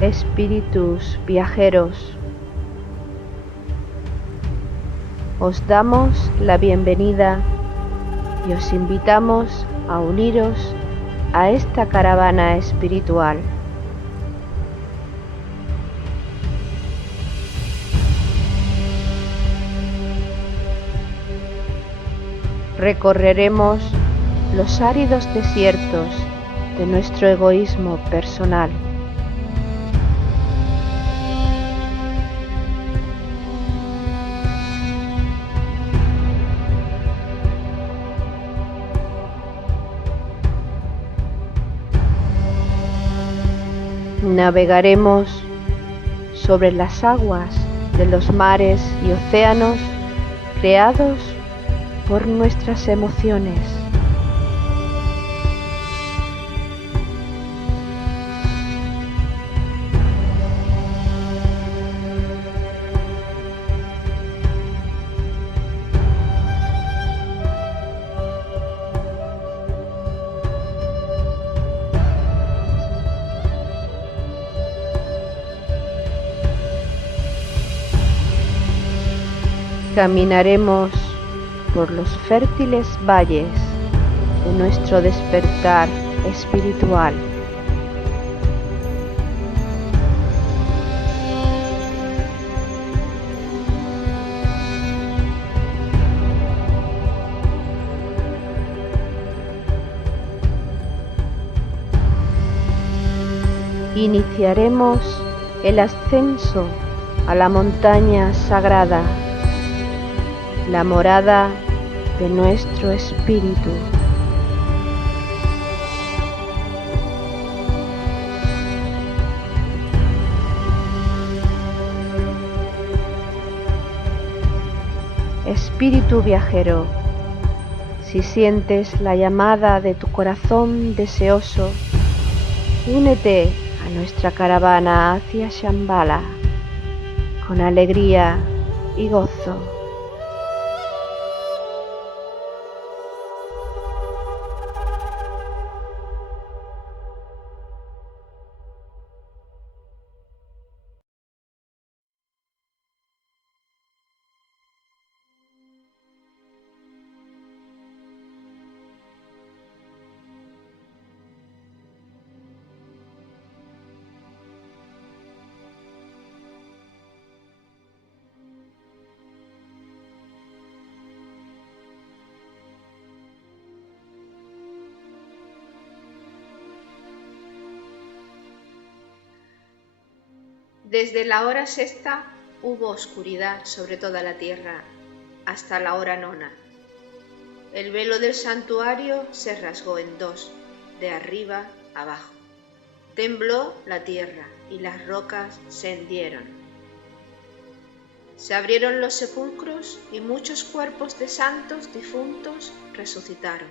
Espíritus viajeros, os damos la bienvenida y os invitamos a uniros a esta caravana espiritual. Recorreremos los áridos desiertos de nuestro egoísmo personal. Navegaremos sobre las aguas de los mares y océanos creados por nuestras emociones. Caminaremos por los fértiles valles de nuestro despertar espiritual. Iniciaremos el ascenso a la montaña sagrada, la morada de nuestro espíritu. Espíritu viajero, si sientes la llamada de tu corazón deseoso, únete a nuestra caravana hacia Shambhala con alegría y gozo. Desde la hora sexta hubo oscuridad sobre toda la tierra, hasta la hora nona. El velo del santuario se rasgó en dos, de arriba abajo. Tembló la tierra y las rocas se hendieron. Se abrieron los sepulcros y muchos cuerpos de santos difuntos resucitaron.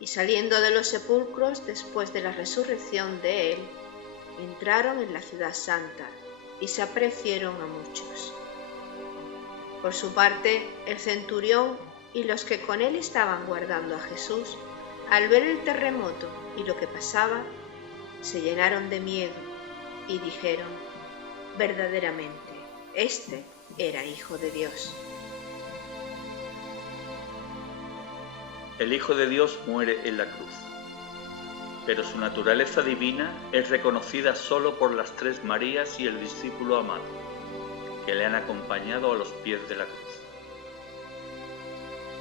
Y saliendo de los sepulcros después de la resurrección de él, entraron en la ciudad santa y se aparecieron a muchos. Por su parte, el centurión y los que con él estaban guardando a Jesús, al ver el terremoto y lo que pasaba, se llenaron de miedo y dijeron: verdaderamente, este era Hijo de Dios. El Hijo de Dios muere en la cruz, pero su naturaleza divina es reconocida solo por las tres Marías y el discípulo amado, que le han acompañado a los pies de la cruz.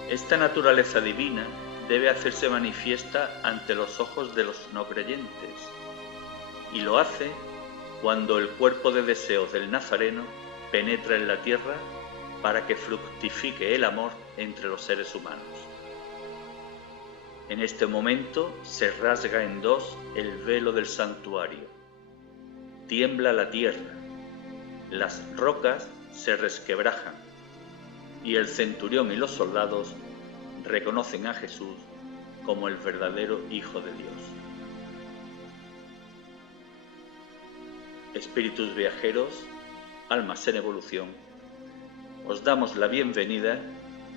Esta naturaleza divina debe hacerse manifiesta ante los ojos de los no creyentes, y lo hace cuando el cuerpo de deseos del Nazareno penetra en la tierra para que fructifique el amor entre los seres humanos. En este momento se rasga en dos el velo del santuario. Tiembla la tierra, las rocas se resquebrajan y el centurión y los soldados reconocen a Jesús como el verdadero Hijo de Dios. Espíritus viajeros, almas en evolución, os damos la bienvenida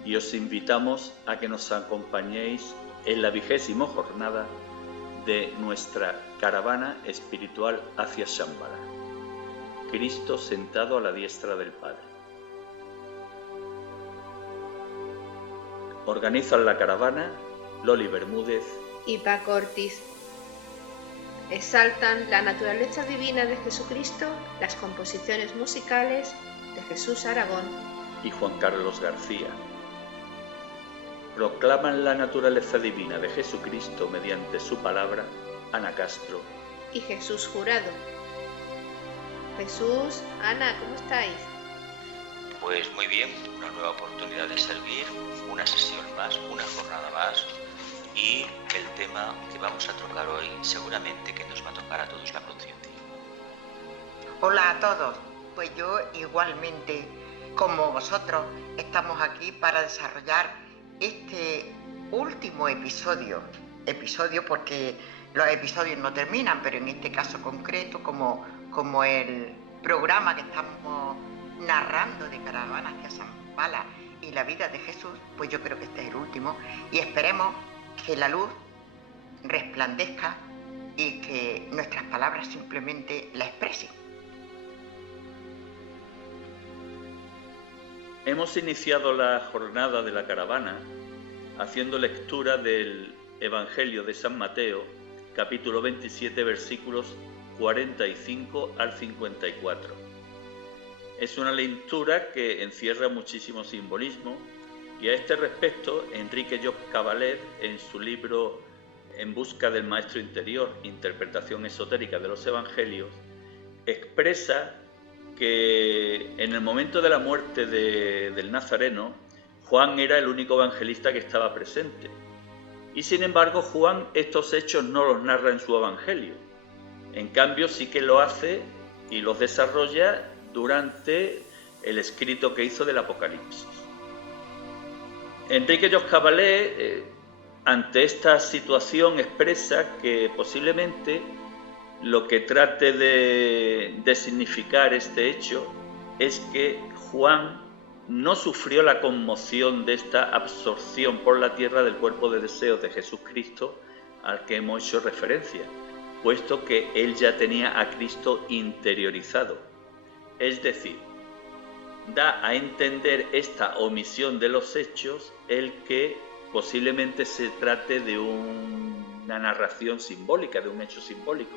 y os invitamos a que nos acompañéis en la 20ª jornada de nuestra caravana espiritual hacia Shambhala. Cristo sentado a la diestra del Padre. Organizan la caravana Loli Bermúdez y Paco Ortiz. Exaltan la naturaleza divina de Jesucristo, las composiciones musicales de Jesús Aragón y Juan Carlos García. Proclaman la naturaleza divina de Jesucristo mediante su palabra Ana Castro y Jesús Jurado. Jesús, Ana, ¿cómo estáis? Pues muy bien, una nueva oportunidad de servir, una sesión más, una jornada más, y el tema que vamos a tocar hoy seguramente que nos va a tocar a todos la conciencia. Hola a todos, pues yo igualmente como vosotros estamos aquí para desarrollar este último episodio porque los episodios no terminan, pero en este caso concreto como el programa que estamos narrando de Caravana hacia Shambhala y la vida de Jesús, pues yo creo que este es el último y esperemos que la luz resplandezca y que nuestras palabras simplemente la expresen. Hemos iniciado la jornada de la caravana haciendo lectura del Evangelio de San Mateo, capítulo 27, versículos 45 al 54. Es una lectura que encierra muchísimo simbolismo y a este respecto Enrique Job Cabalet, en su libro En busca del maestro interior, interpretación esotérica de los evangelios, expresa que en el momento de la muerte del Nazareno, Juan era el único evangelista que estaba presente. Y sin embargo, Juan estos hechos no los narra en su evangelio. En cambio, sí que lo hace y los desarrolla durante el escrito que hizo del Apocalipsis. Enrique Job Cabalet, ante esta situación, expresa que posiblemente lo que trate de significar este hecho es que Juan no sufrió la conmoción de esta absorción por la tierra del cuerpo de deseos de Jesucristo al que hemos hecho referencia, puesto que él ya tenía a Cristo interiorizado. Es decir, da a entender esta omisión de los hechos el que posiblemente se trate de una narración simbólica, de un hecho simbólico.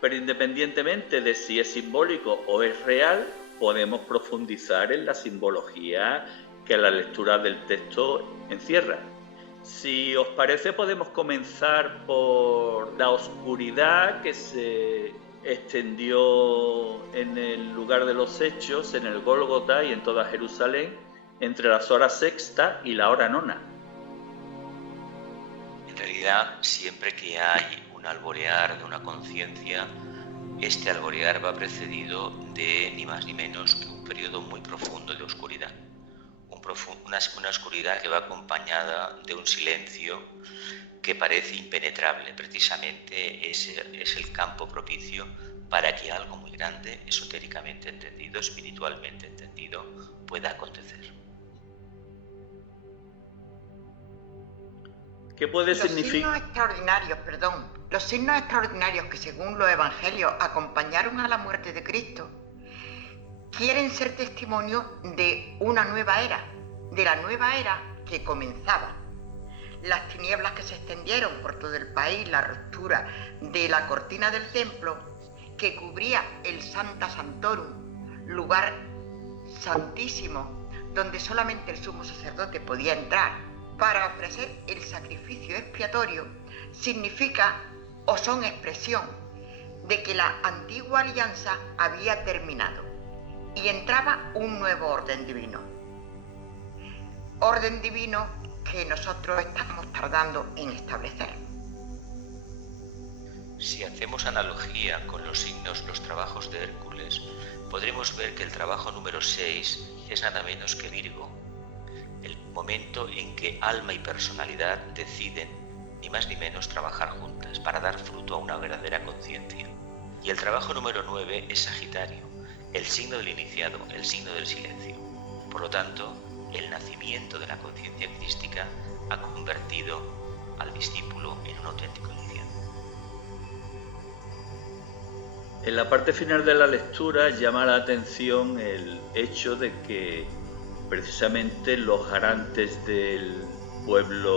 Pero independientemente de si es simbólico o es real, podemos profundizar en la simbología que la lectura del texto encierra. Si os parece, podemos comenzar por la oscuridad que se extendió en el lugar de los hechos, en el Gólgota y en toda Jerusalén, entre las horas sexta y la hora nona. En realidad, siempre que hay un alborear de una conciencia, este alborear va precedido de ni más ni menos que un periodo muy profundo de oscuridad. Una oscuridad que va acompañada de un silencio que parece impenetrable. Precisamente ese es el campo propicio para que algo muy grande, esotéricamente entendido, espiritualmente entendido, pueda acontecer. ¿Qué puede significar? Los signos extraordinarios que según los evangelios acompañaron a la muerte de Cristo quieren ser testimonio de una nueva era, de la nueva era que comenzaba. Las tinieblas que se extendieron por todo el país, la ruptura de la cortina del templo que cubría el Sancta Sanctorum, lugar santísimo donde solamente el sumo sacerdote podía entrar para ofrecer el sacrificio expiatorio, significa o son expresión de que la antigua alianza había terminado y entraba un nuevo orden divino. Orden divino que nosotros estamos tardando en establecer. Si hacemos analogía con los signos, los trabajos de Hércules, podremos ver que el trabajo número 6 es nada menos que Virgo, el momento en que alma y personalidad deciden ni más ni menos trabajar juntas para dar fruto a una verdadera conciencia. Y el trabajo número 9 es Sagitario, el signo del iniciado, el signo del silencio. Por lo tanto, el nacimiento de la conciencia crística ha convertido al discípulo en un auténtico iniciado. En la parte final de la lectura llama la atención el hecho de que precisamente los garantes del pueblo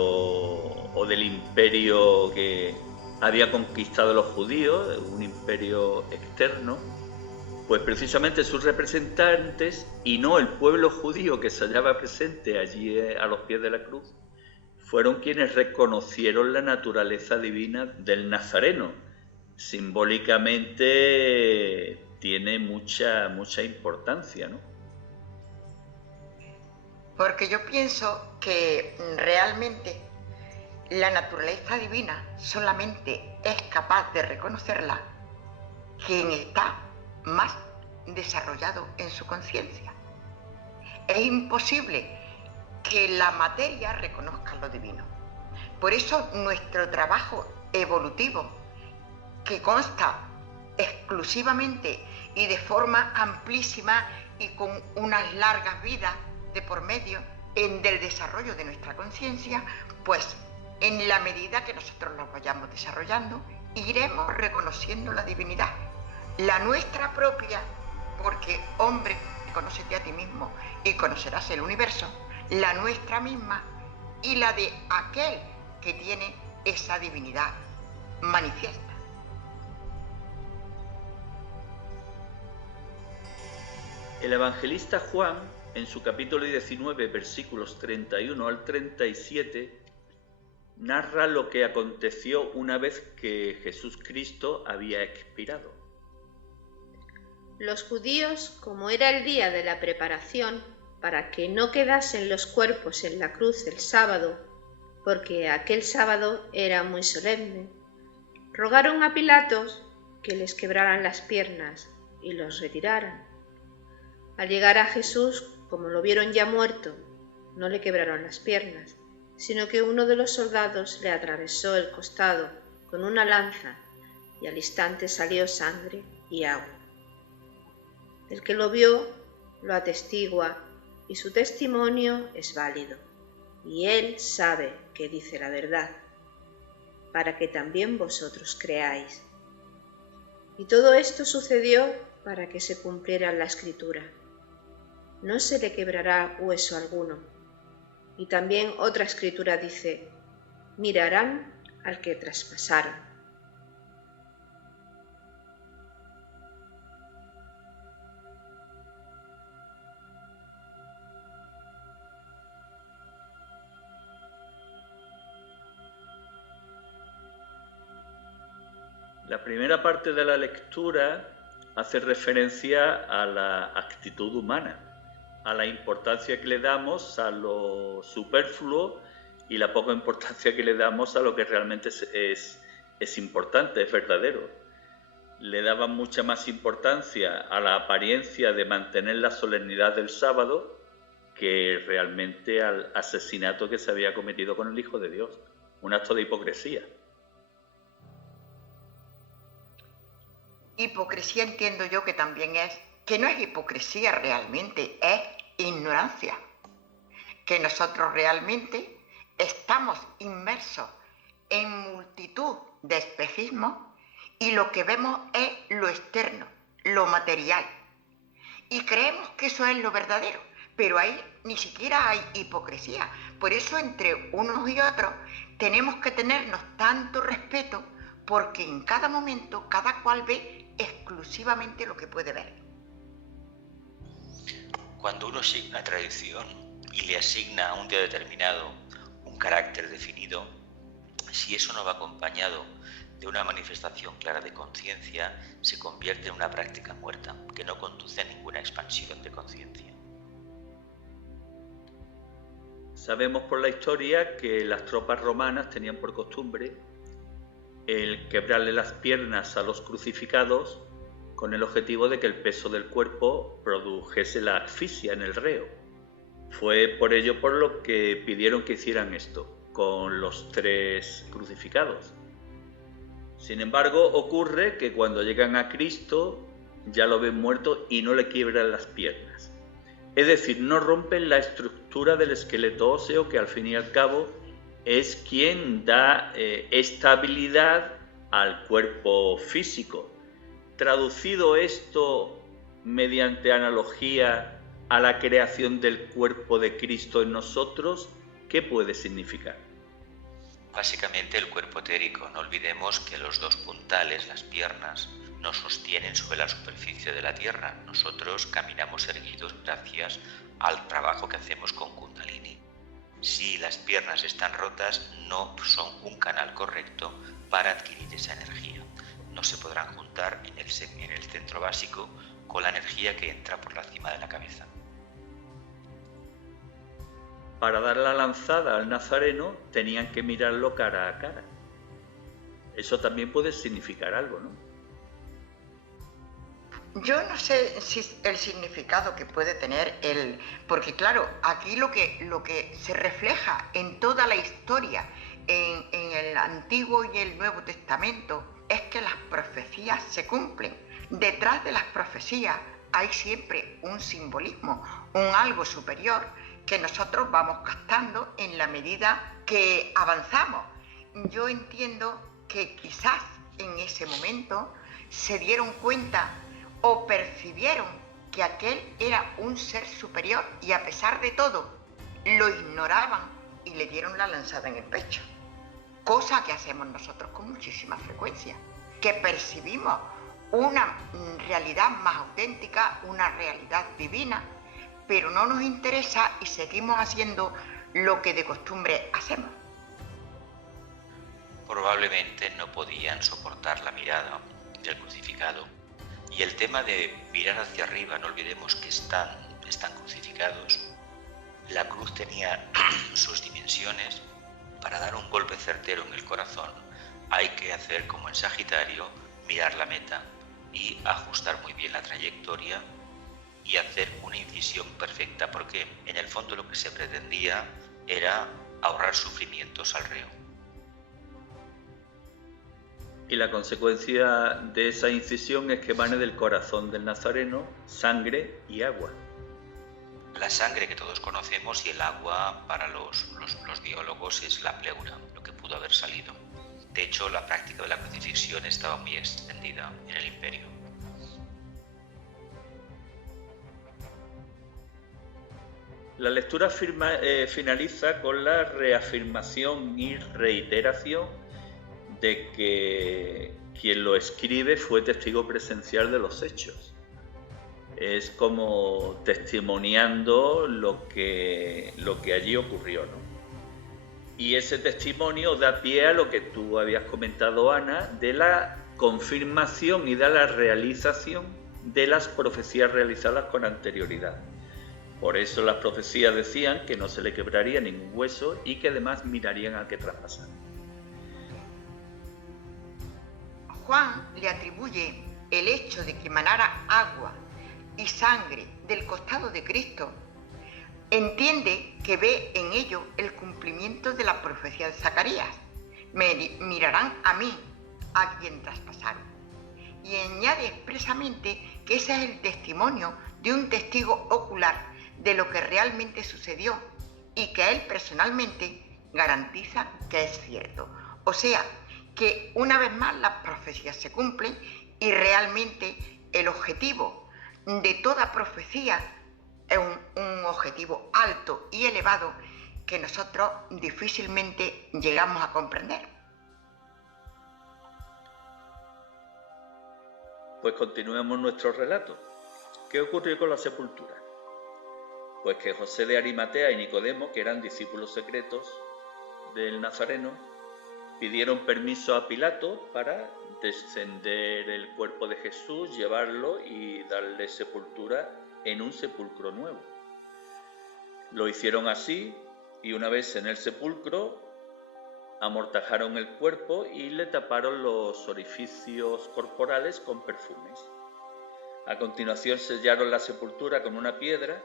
o del imperio que había conquistado los judíos, un imperio externo, pues precisamente sus representantes, y no el pueblo judío que se hallaba presente allí a los pies de la cruz, fueron quienes reconocieron la naturaleza divina del Nazareno. Simbólicamente tiene mucha importancia, ¿no? Porque yo pienso que realmente la naturaleza divina solamente es capaz de reconocerla quien está más desarrollado en su conciencia. Es imposible que la materia reconozca lo divino. Por eso nuestro trabajo evolutivo, que consta exclusivamente y de forma amplísima y con unas largas vidas de por medio en el desarrollo de nuestra conciencia, pues en la medida que nosotros nos vayamos desarrollando, iremos reconociendo la divinidad, la nuestra propia, porque hombre, conócete a ti mismo y conocerás el universo, la nuestra misma y la de aquel que tiene esa divinidad manifiesta. El evangelista Juan, en su capítulo 19, versículos 31 al 37, narra lo que aconteció una vez que Jesús Cristo había expirado. Los judíos, como era el día de la preparación, para que no quedasen los cuerpos en la cruz el sábado, porque aquel sábado era muy solemne, rogaron a Pilatos que les quebraran las piernas y los retiraran. Al llegar a Jesús, como lo vieron ya muerto, no le quebraron las piernas, sino que uno de los soldados le atravesó el costado con una lanza y al instante salió sangre y agua. El que lo vio lo atestigua y su testimonio es válido, y él sabe que dice la verdad, para que también vosotros creáis. Y todo esto sucedió para que se cumpliera la Escritura. No se le quebrará hueso alguno. Y también otra Escritura dice, mirarán al que traspasaron. La primera parte de la lectura hace referencia a la actitud humana, a la importancia que le damos a lo superfluo y la poca importancia que le damos a lo que realmente es importante, es verdadero. Le daban mucha más importancia a la apariencia de mantener la solemnidad del sábado que realmente al asesinato que se había cometido con el Hijo de Dios, un acto de hipocresía. Hipocresía entiendo yo que también es, que no es hipocresía realmente, es ignorancia. Que nosotros realmente estamos inmersos en multitud de espejismos y lo que vemos es lo externo, lo material. Y creemos que eso es lo verdadero, pero ahí ni siquiera hay hipocresía. Por eso entre unos y otros tenemos que tenernos tanto respeto, porque en cada momento cada cual ve exclusivamente lo que puede ver. Cuando uno sigue una tradición y le asigna a un día determinado un carácter definido, si eso no va acompañado de una manifestación clara de conciencia, se convierte en una práctica muerta, que no conduce a ninguna expansión de conciencia. Sabemos por la historia que las tropas romanas tenían por costumbre el quebrarle las piernas a los crucificados con el objetivo de que el peso del cuerpo produjese la asfixia en el reo. Fue por ello por lo que pidieron que hicieran esto con los 3 crucificados. Sin embargo, ocurre que cuando llegan a Cristo ya lo ven muerto y no le quiebran las piernas. Es decir, no rompen la estructura del esqueleto óseo que al fin y al cabo es quien da estabilidad al cuerpo físico. Traducido esto mediante analogía a la creación del cuerpo de Cristo en nosotros, ¿qué puede significar? Básicamente el cuerpo etérico. No olvidemos que los dos puntales, las piernas, nos sostienen sobre la superficie de la tierra. Nosotros caminamos erguidos gracias al trabajo que hacemos con Kundalini. Si las piernas están rotas, no son un canal correcto para adquirir esa energía. No se podrán juntar en el centro básico con la energía que entra por la cima de la cabeza. Para dar la lanzada al nazareno tenían que mirarlo cara a cara. Eso también puede significar algo, ¿no? Yo no sé si el significado que puede tener porque claro, aquí lo que se refleja en toda la historia, en el Antiguo y el Nuevo Testamento, es que las profecías se cumplen. Detrás de las profecías hay siempre un simbolismo, un algo superior que nosotros vamos captando en la medida que avanzamos. Yo entiendo que quizás en ese momento se dieron cuenta o percibieron que aquel era un ser superior y a pesar de todo lo ignoraban y le dieron la lanzada en el pecho. Cosa que hacemos nosotros con muchísima frecuencia, que percibimos una realidad más auténtica, una realidad divina, pero no nos interesa y seguimos haciendo lo que de costumbre hacemos. Probablemente no podían soportar la mirada del crucificado. Y el tema de mirar hacia arriba, no olvidemos que están crucificados. La cruz tenía sus dimensiones. Para dar un golpe certero en el corazón hay que hacer como en Sagitario, mirar la meta y ajustar muy bien la trayectoria y hacer una incisión perfecta, porque en el fondo lo que se pretendía era ahorrar sufrimientos al reo. Y la consecuencia de esa incisión es que emane del corazón del nazareno sangre y agua. La sangre que todos conocemos y el agua para los biólogos es la pleura, lo que pudo haber salido. De hecho, la práctica de la crucifixión estaba muy extendida en el imperio. La lectura finaliza con la reafirmación y reiteración de que quien lo escribe fue testigo presencial de los hechos. Es como testimoniando lo que allí ocurrió, ¿no? Y ese testimonio da pie a lo que tú habías comentado, Ana, de la confirmación y de la realización de las profecías realizadas con anterioridad. Por eso las profecías decían que no se le quebraría ningún hueso y que además mirarían al que traspasara. Juan le atribuye el hecho de que emanara agua y sangre del costado de Cristo. Entiende que ve en ello el cumplimiento de la profecía de Zacarías. Me mirarán a mí, a quien traspasaron. Y añade expresamente que ese es el testimonio de un testigo ocular de lo que realmente sucedió y que él personalmente garantiza que es cierto. O sea, que una vez más las profecías se cumplen y realmente el objetivo de toda profecía es un objetivo alto y elevado que nosotros difícilmente llegamos a comprender. Pues continuemos nuestro relato. ¿Qué ocurrió con la sepultura? Pues que José de Arimatea y Nicodemo, que eran discípulos secretos del Nazareno, pidieron permiso a Pilato para descender el cuerpo de Jesús, llevarlo y darle sepultura en un sepulcro nuevo. Lo hicieron así y una vez en el sepulcro amortajaron el cuerpo y le taparon los orificios corporales con perfumes. A continuación sellaron la sepultura con una piedra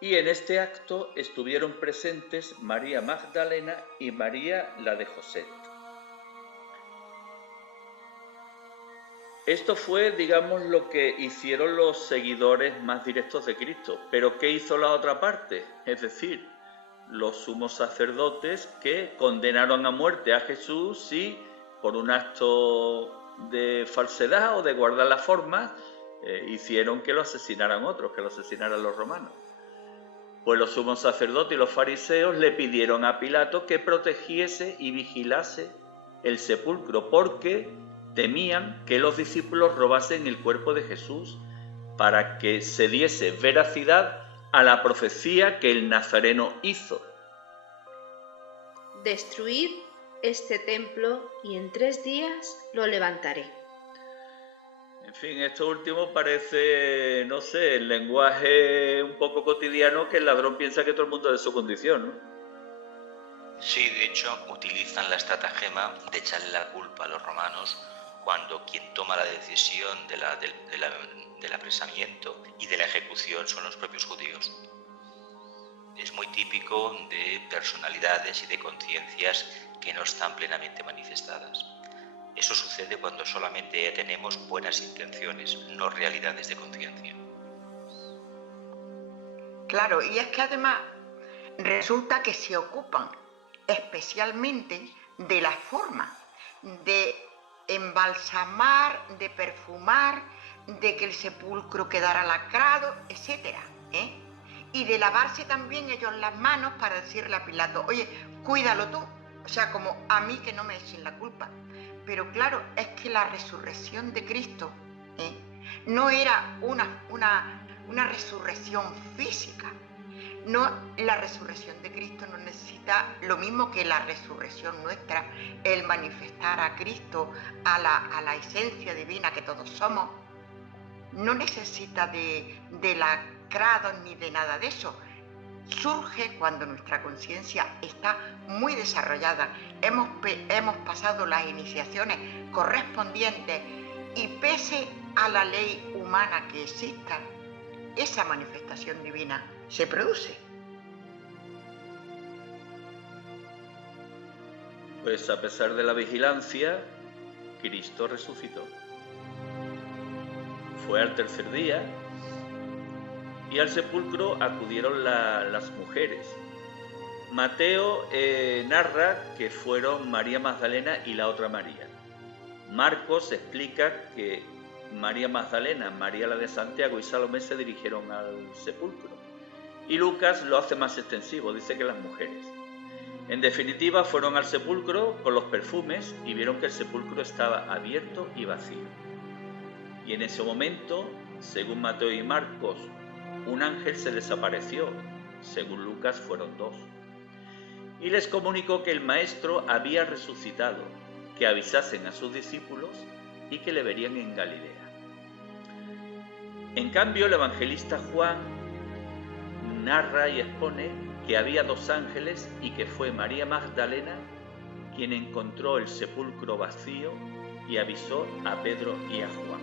y en este acto estuvieron presentes María Magdalena y María la de José. Esto fue, digamos, lo que hicieron los seguidores más directos de Cristo. Pero ¿qué hizo la otra parte? Es decir, los sumos sacerdotes que condenaron a muerte a Jesús y por un acto de falsedad o de guardar las formas hicieron que lo asesinaran otros, que lo asesinaran los romanos. Pues los sumos sacerdotes y los fariseos le pidieron a Pilato que protegiese y vigilase el sepulcro porque temían que los discípulos robasen el cuerpo de Jesús para que se diese veracidad a la profecía que el Nazareno hizo. Destruid este templo y en 3 días lo levantaré. En fin, esto último parece, no sé, el lenguaje un poco cotidiano que el ladrón piensa que todo el mundo es de su condición, ¿no? Sí, de hecho, utilizan la estratagema de echarle la culpa a los romanos cuando quien toma la decisión del apresamiento y de la ejecución son los propios judíos. Es muy típico de personalidades y de conciencias que no están plenamente manifestadas. Eso sucede cuando solamente tenemos buenas intenciones, no realidades de conciencia. Claro, y es que además resulta que se ocupan especialmente de la forma, de embalsamar, de perfumar, de que el sepulcro quedara lacrado, etc. Y de lavarse también ellos las manos para decirle a Pilato, oye, cuídalo tú, o sea, como a mí que no me echen la culpa. Pero claro, es que la resurrección de Cristo no era una resurrección física. No, la resurrección de Cristo no necesita lo mismo que la resurrección nuestra, el manifestar a Cristo, a la esencia divina que todos somos. No necesita de lacrados ni de nada de eso. Surge cuando nuestra conciencia está muy desarrollada, hemos pasado las iniciaciones correspondientes y pese a la ley humana que exista, esa manifestación divina se produce. Pues a pesar de la vigilancia, Cristo resucitó. Fue al 3er día y al sepulcro acudieron las mujeres. Mateo narra que fueron María Magdalena y la otra María. Marcos explica que María Magdalena, María la de Santiago y Salomé se dirigieron al sepulcro. Y Lucas lo hace más extensivo, dice que las mujeres. En definitiva, fueron al sepulcro con los perfumes y vieron que el sepulcro estaba abierto y vacío. Y en ese momento, según Mateo y Marcos, un ángel se les apareció, según Lucas fueron 2. Y les comunicó que el Maestro había resucitado, que avisasen a sus discípulos y que le verían en Galilea. En cambio, el evangelista Juan narra y expone que había 2 ángeles y que fue María Magdalena quien encontró el sepulcro vacío y avisó a Pedro y a Juan.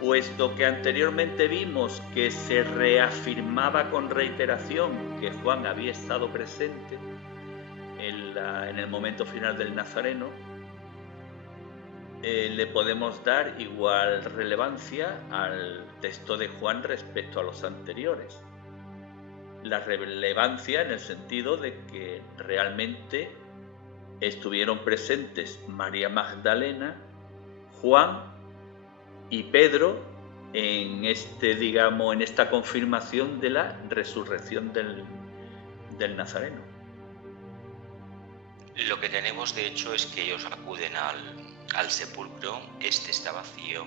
Puesto que anteriormente vimos que se reafirmaba con reiteración que Juan había estado presente en el momento final del Nazareno, le podemos dar igual relevancia al texto de Juan respecto a los anteriores. La relevancia en el sentido de que realmente estuvieron presentes María Magdalena, Juan y Pedro en esta confirmación de la resurrección del Nazareno. Lo que tenemos de hecho es que ellos acuden al sepulcro, este está vacío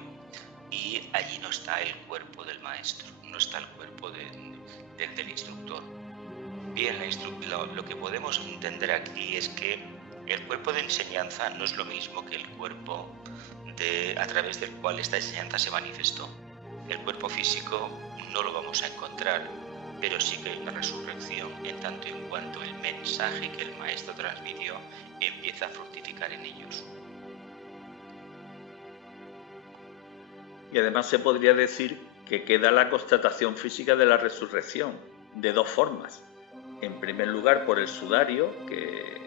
y allí no está el cuerpo del maestro, no está el cuerpo del instructor. Bien, lo que podemos entender aquí es que el cuerpo de enseñanza no es lo mismo que el cuerpo a través del cual esta enseñanza se manifestó. El cuerpo físico no lo vamos a encontrar, pero sí que hay una resurrección en tanto y en cuanto el mensaje que el maestro transmitió empieza a fructificar en ellos. Y además se podría decir que queda la constatación física de la resurrección, de 2 formas. En primer lugar, por el sudario, que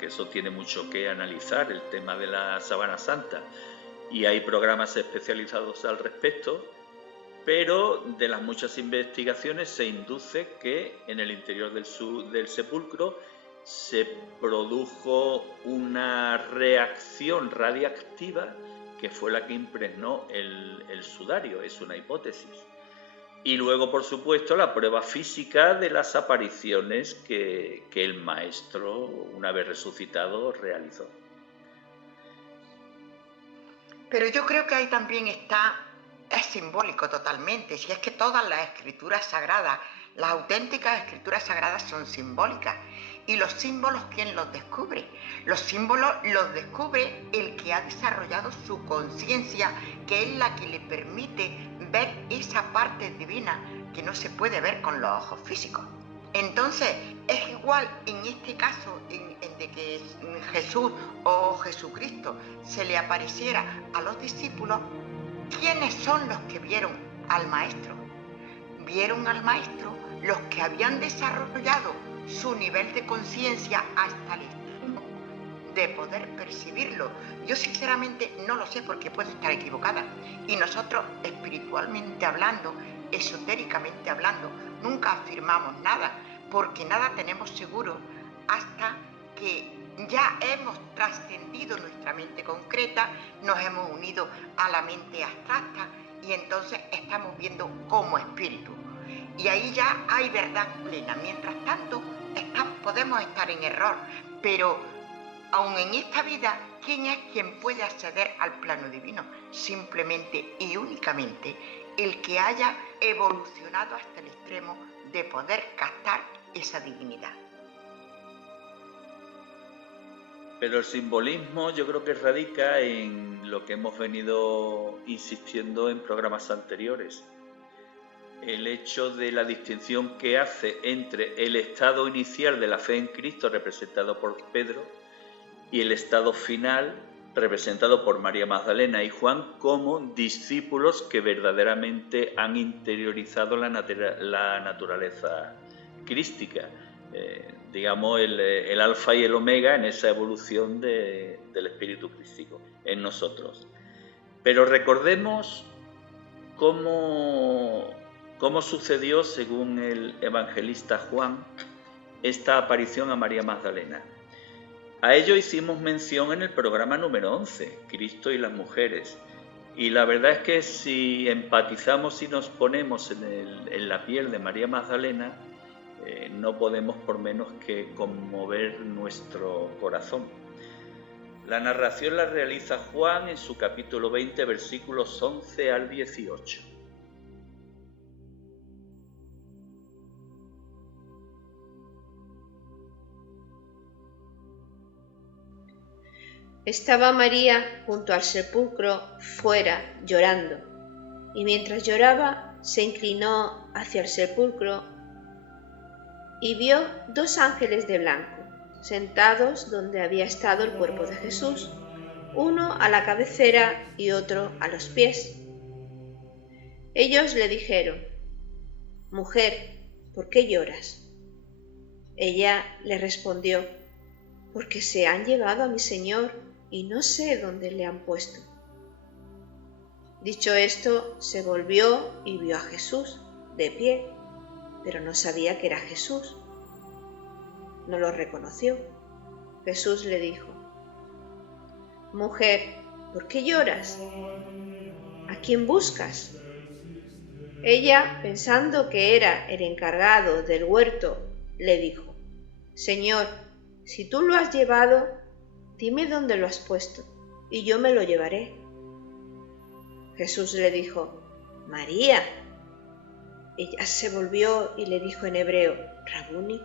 eso tiene mucho que analizar, el tema de la Sábana Santa, y hay programas especializados al respecto. pero de las muchas investigaciones se induce que en el interior del sepulcro se produjo una reacción radiactiva que fue la que impregnó el sudario, es una hipótesis. Y luego, por supuesto, la prueba física de las apariciones que el maestro, una vez resucitado, realizó. Pero yo creo que ahí también es simbólico totalmente, si es que todas las escrituras sagradas, las auténticas escrituras sagradas son simbólicas. ¿Y los símbolos quién los descubre? Los símbolos los descubre el que ha desarrollado su conciencia, que es la que le permite ver esa parte divina que no se puede ver con los ojos físicos. Entonces, es igual en este caso de que Jesús o Jesucristo se le apareciera a los discípulos. ¿Quiénes son los que vieron al Maestro? Vieron al Maestro los que habían desarrollado su nivel de conciencia hasta el extremo de poder percibirlo. Yo sinceramente no lo sé porque puedo estar equivocada. Y nosotros, espiritualmente hablando, esotéricamente hablando, nunca afirmamos nada, porque nada tenemos seguro hasta que ya hemos trascendido nuestra mente concreta, nos hemos unido a la mente abstracta y entonces estamos viendo como espíritu. Y ahí ya hay verdad plena. Mientras tanto, podemos estar en error, pero aun en esta vida, ¿quién es quien puede acceder al plano divino? Simplemente y únicamente el que haya evolucionado hasta el extremo de poder captar esa divinidad. Pero el simbolismo yo creo que radica en lo que hemos venido insistiendo en programas anteriores. El hecho de la distinción que hace entre el estado inicial de la fe en Cristo, representado por Pedro, y el estado final, representado por María Magdalena y Juan, como discípulos que verdaderamente han interiorizado la naturaleza crística, digamos el alfa y el omega en esa evolución del espíritu crístico en nosotros. Pero recordemos cómo sucedió, según el evangelista Juan, esta aparición a María Magdalena. A ello hicimos mención en el programa número 11, Cristo y las mujeres. Y la verdad es que si empatizamos y nos ponemos en la piel de María Magdalena, no podemos por menos que conmover nuestro corazón. La narración la realiza Juan en su capítulo 20, versículos 11 al 18. Estaba María junto al sepulcro fuera, llorando, y mientras lloraba se inclinó hacia el sepulcro y vio 2 ángeles de blanco, sentados donde había estado el cuerpo de Jesús, uno a la cabecera y otro a los pies. Ellos le dijeron: «Mujer, ¿por qué lloras?». Ella le respondió: «Porque se han llevado a mi Señor y no sé dónde le han puesto». Dicho esto, se volvió y vio a Jesús de pie, pero no sabía que era Jesús. No lo reconoció. Jesús le dijo: «Mujer, ¿por qué lloras? ¿A quién buscas?». Ella, pensando que era el encargado del huerto, le dijo: «Señor, si tú lo has llevado, dime dónde lo has puesto, y yo me lo llevaré». Jesús le dijo: «María». Ella se volvió y le dijo en hebreo: «Rabuni»,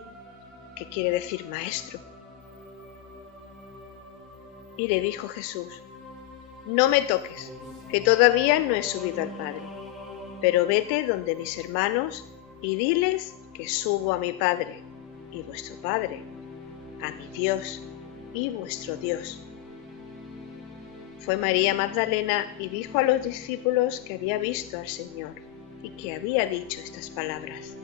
que quiere decir maestro. Y le dijo Jesús: «No me toques, que todavía no he subido al Padre, pero vete donde mis hermanos y diles que subo a mi Padre y vuestro Padre, a mi Dios y vuestro Dios». Fue María Magdalena y dijo a los discípulos que había visto al Señor y que había dicho estas palabras.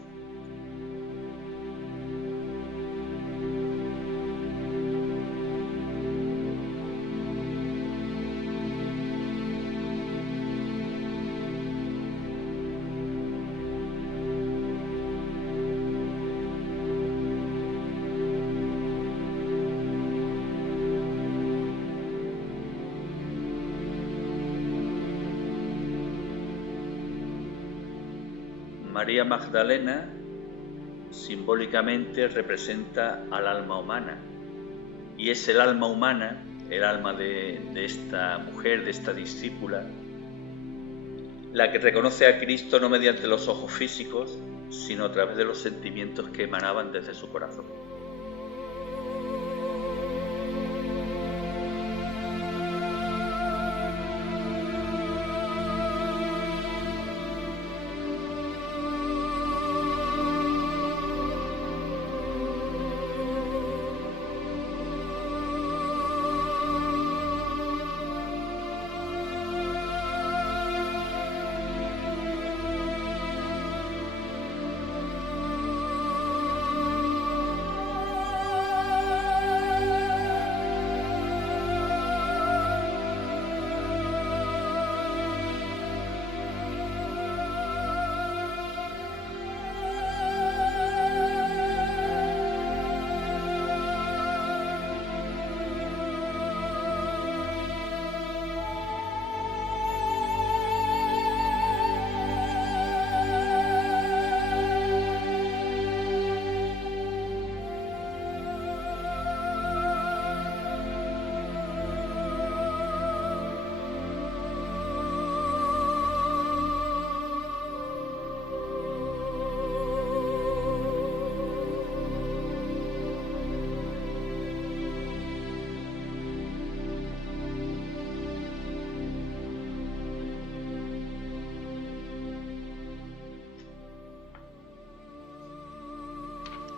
María Magdalena simbólicamente representa al alma humana, y es el alma humana, el alma de esta mujer, de esta discípula, la que reconoce a Cristo no mediante los ojos físicos, sino a través de los sentimientos que emanaban desde su corazón.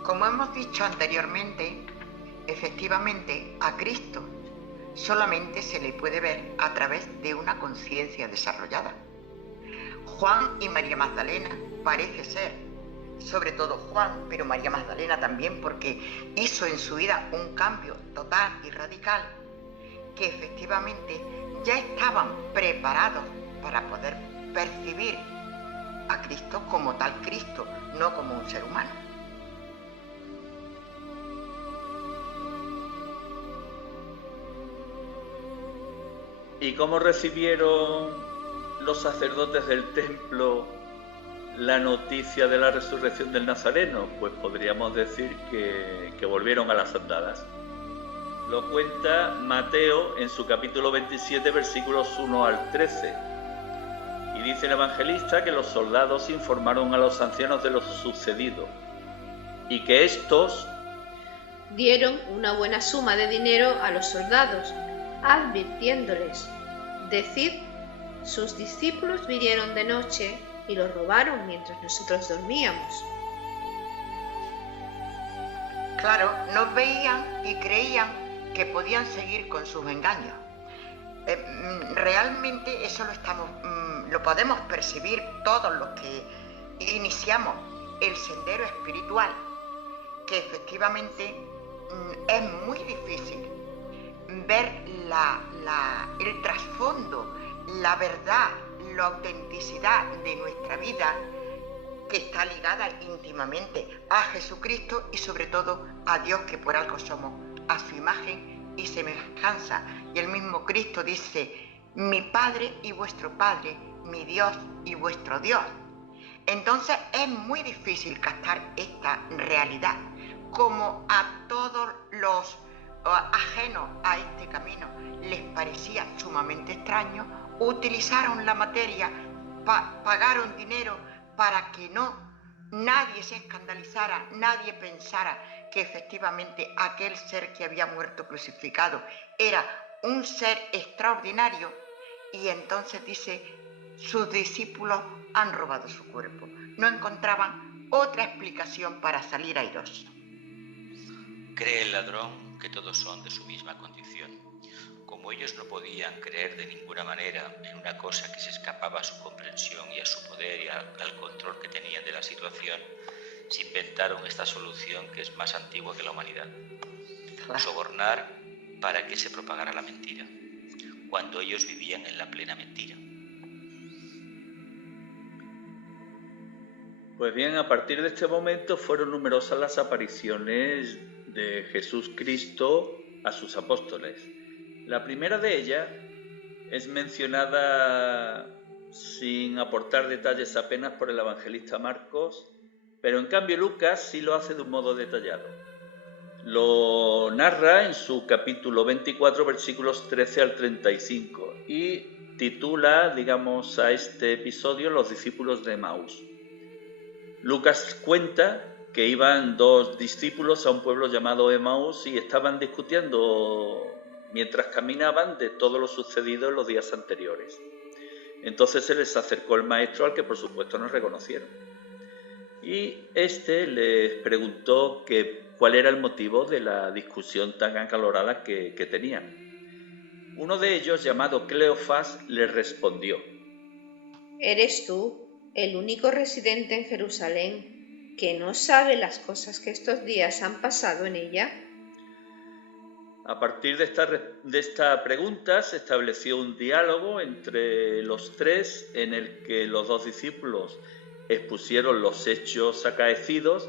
Como hemos dicho anteriormente, efectivamente a Cristo solamente se le puede ver a través de una conciencia desarrollada. Juan y María Magdalena parece ser, sobre todo Juan, pero María Magdalena también, porque hizo en su vida un cambio total y radical, que efectivamente ya estaban preparados para poder percibir a Cristo como tal Cristo, no como un ser humano. ¿Y cómo recibieron los sacerdotes del templo la noticia de la resurrección del Nazareno? Pues podríamos decir que volvieron a las andadas. Lo cuenta Mateo en su capítulo 27, versículos 1 al 13. Y dice el evangelista que los soldados informaron a los ancianos de lo sucedido y que estos dieron una buena suma de dinero a los soldados, advirtiéndoles: decid, sus discípulos vinieron de noche y lo robaron mientras nosotros dormíamos. Claro, nos veían y creían que podían seguir con sus engaños. Realmente eso lo podemos percibir todos los que iniciamos el sendero espiritual, que efectivamente es muy difícil ver el trasfondo, la verdad, la autenticidad de nuestra vida, que está ligada íntimamente a Jesucristo y sobre todo a Dios, que por algo somos a su imagen y semejanza. Y el mismo Cristo dice: mi Padre y vuestro Padre, mi Dios y vuestro Dios. Entonces es muy difícil captar esta realidad, como a todos los ajenos a este camino les parecía sumamente extraño. Utilizaron la materia, pagaron dinero para que nadie se escandalizara, nadie pensara que efectivamente aquel ser que había muerto crucificado era un ser extraordinario. Y entonces dice: sus discípulos han robado su cuerpo. No encontraban otra explicación para salir airosos. Cree el ladrón que todos son de su misma condición. Como ellos no podían creer de ninguna manera en una cosa que se escapaba a su comprensión y a su poder y al control que tenían de la situación, se inventaron esta solución que es más antigua que la humanidad: sobornar para que se propagara la mentira, cuando ellos vivían en la plena mentira. Pues bien, a partir de este momento fueron numerosas las apariciones de Jesús Cristo a sus apóstoles. La primera de ellas es mencionada sin aportar detalles apenas por el evangelista Marcos, pero en cambio Lucas sí lo hace de un modo detallado. Lo narra en su capítulo 24, versículos 13 al 35, y titula, digamos, a este episodio Los discípulos de Emaús. Lucas cuenta que iban dos discípulos a un pueblo llamado Emaús y estaban discutiendo mientras caminaban de todo lo sucedido en los días anteriores. Entonces se les acercó el maestro, al que por supuesto no reconocieron. Y este les preguntó cuál era el motivo de la discusión tan acalorada que tenían. Uno de ellos, llamado Cleofás, les respondió: ¿Eres tú el único residente en Jerusalén que no sabe las cosas que estos días han pasado en ella? A partir de esta pregunta se estableció un diálogo entre los tres en el que los dos discípulos expusieron los hechos acaecidos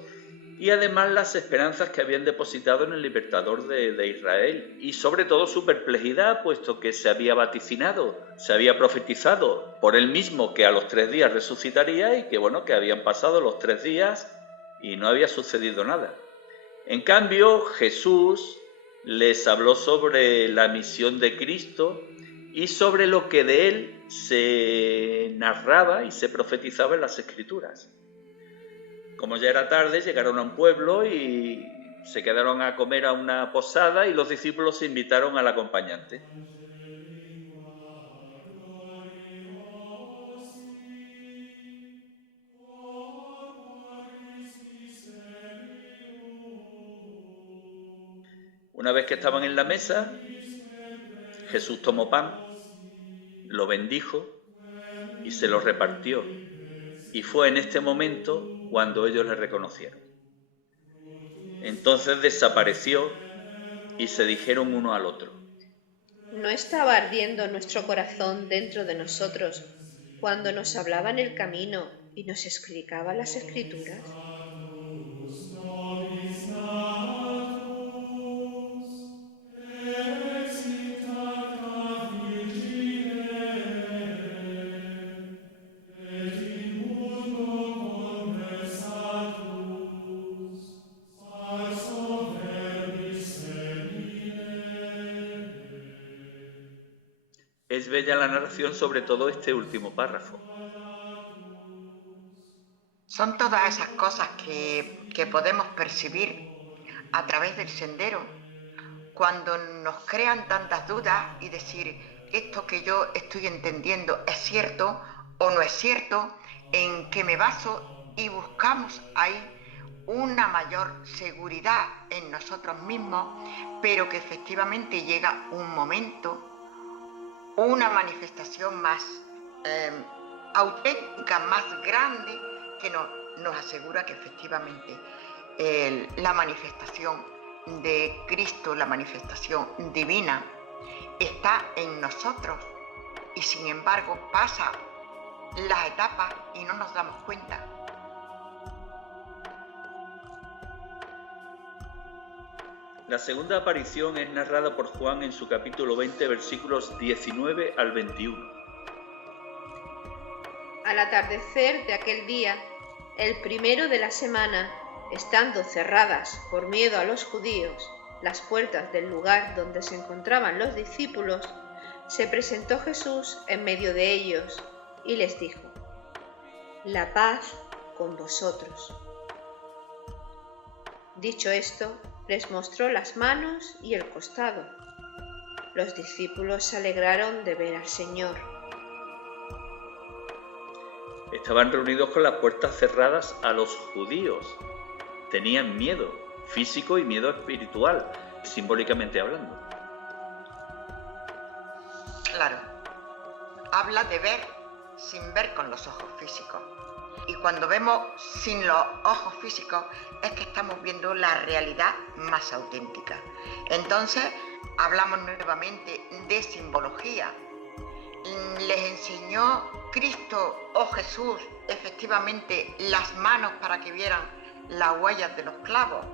y además las esperanzas que habían depositado en el libertador de Israel, y sobre todo su perplejidad, puesto que se había vaticinado, se había profetizado por él mismo que a los 3 días resucitaría y que habían pasado los 3 días y no había sucedido nada. En cambio, Jesús les habló sobre la misión de Cristo y sobre lo que de él se narraba y se profetizaba en las Escrituras. Como ya era tarde, llegaron a un pueblo y se quedaron a comer a una posada y los discípulos se invitaron al acompañante. Una vez que estaban en la mesa, Jesús tomó pan, lo bendijo y se lo repartió. Y fue en este momento cuando ellos le reconocieron. Entonces desapareció y se dijeron uno al otro: ¿No estaba ardiendo nuestro corazón dentro de nosotros cuando nos hablaba en el camino y nos explicaba las Escrituras? Es bella la narración, sobre todo este último párrafo. Son todas esas cosas que podemos percibir a través del sendero cuando nos crean tantas dudas y decir, esto que yo estoy entendiendo es cierto o no es cierto, en qué me baso, y buscamos ahí una mayor seguridad en nosotros mismos, pero que efectivamente llega un momento, una manifestación más auténtica, más grande, que nos asegura que efectivamente la manifestación de Cristo, la manifestación divina, está en nosotros, y sin embargo pasa las etapas y no nos damos cuenta. La segunda aparición es narrada por Juan en su capítulo 20, versículos 19 al 21. Al atardecer de aquel día, el primero de la semana, estando cerradas por miedo a los judíos las puertas del lugar donde se encontraban los discípulos, se presentó Jesús en medio de ellos y les dijo: «La paz con vosotros». Dicho esto, les mostró las manos y el costado. Los discípulos se alegraron de ver al Señor. Estaban reunidos con las puertas cerradas a los judíos. Tenían miedo físico y miedo espiritual, simbólicamente hablando. Claro, habla de ver sin ver con los ojos físicos. Y cuando vemos sin los ojos físicos es que estamos viendo la realidad más auténtica. Entonces hablamos nuevamente de simbología. Les enseñó Cristo o Jesús efectivamente las manos para que vieran las huellas de los clavos.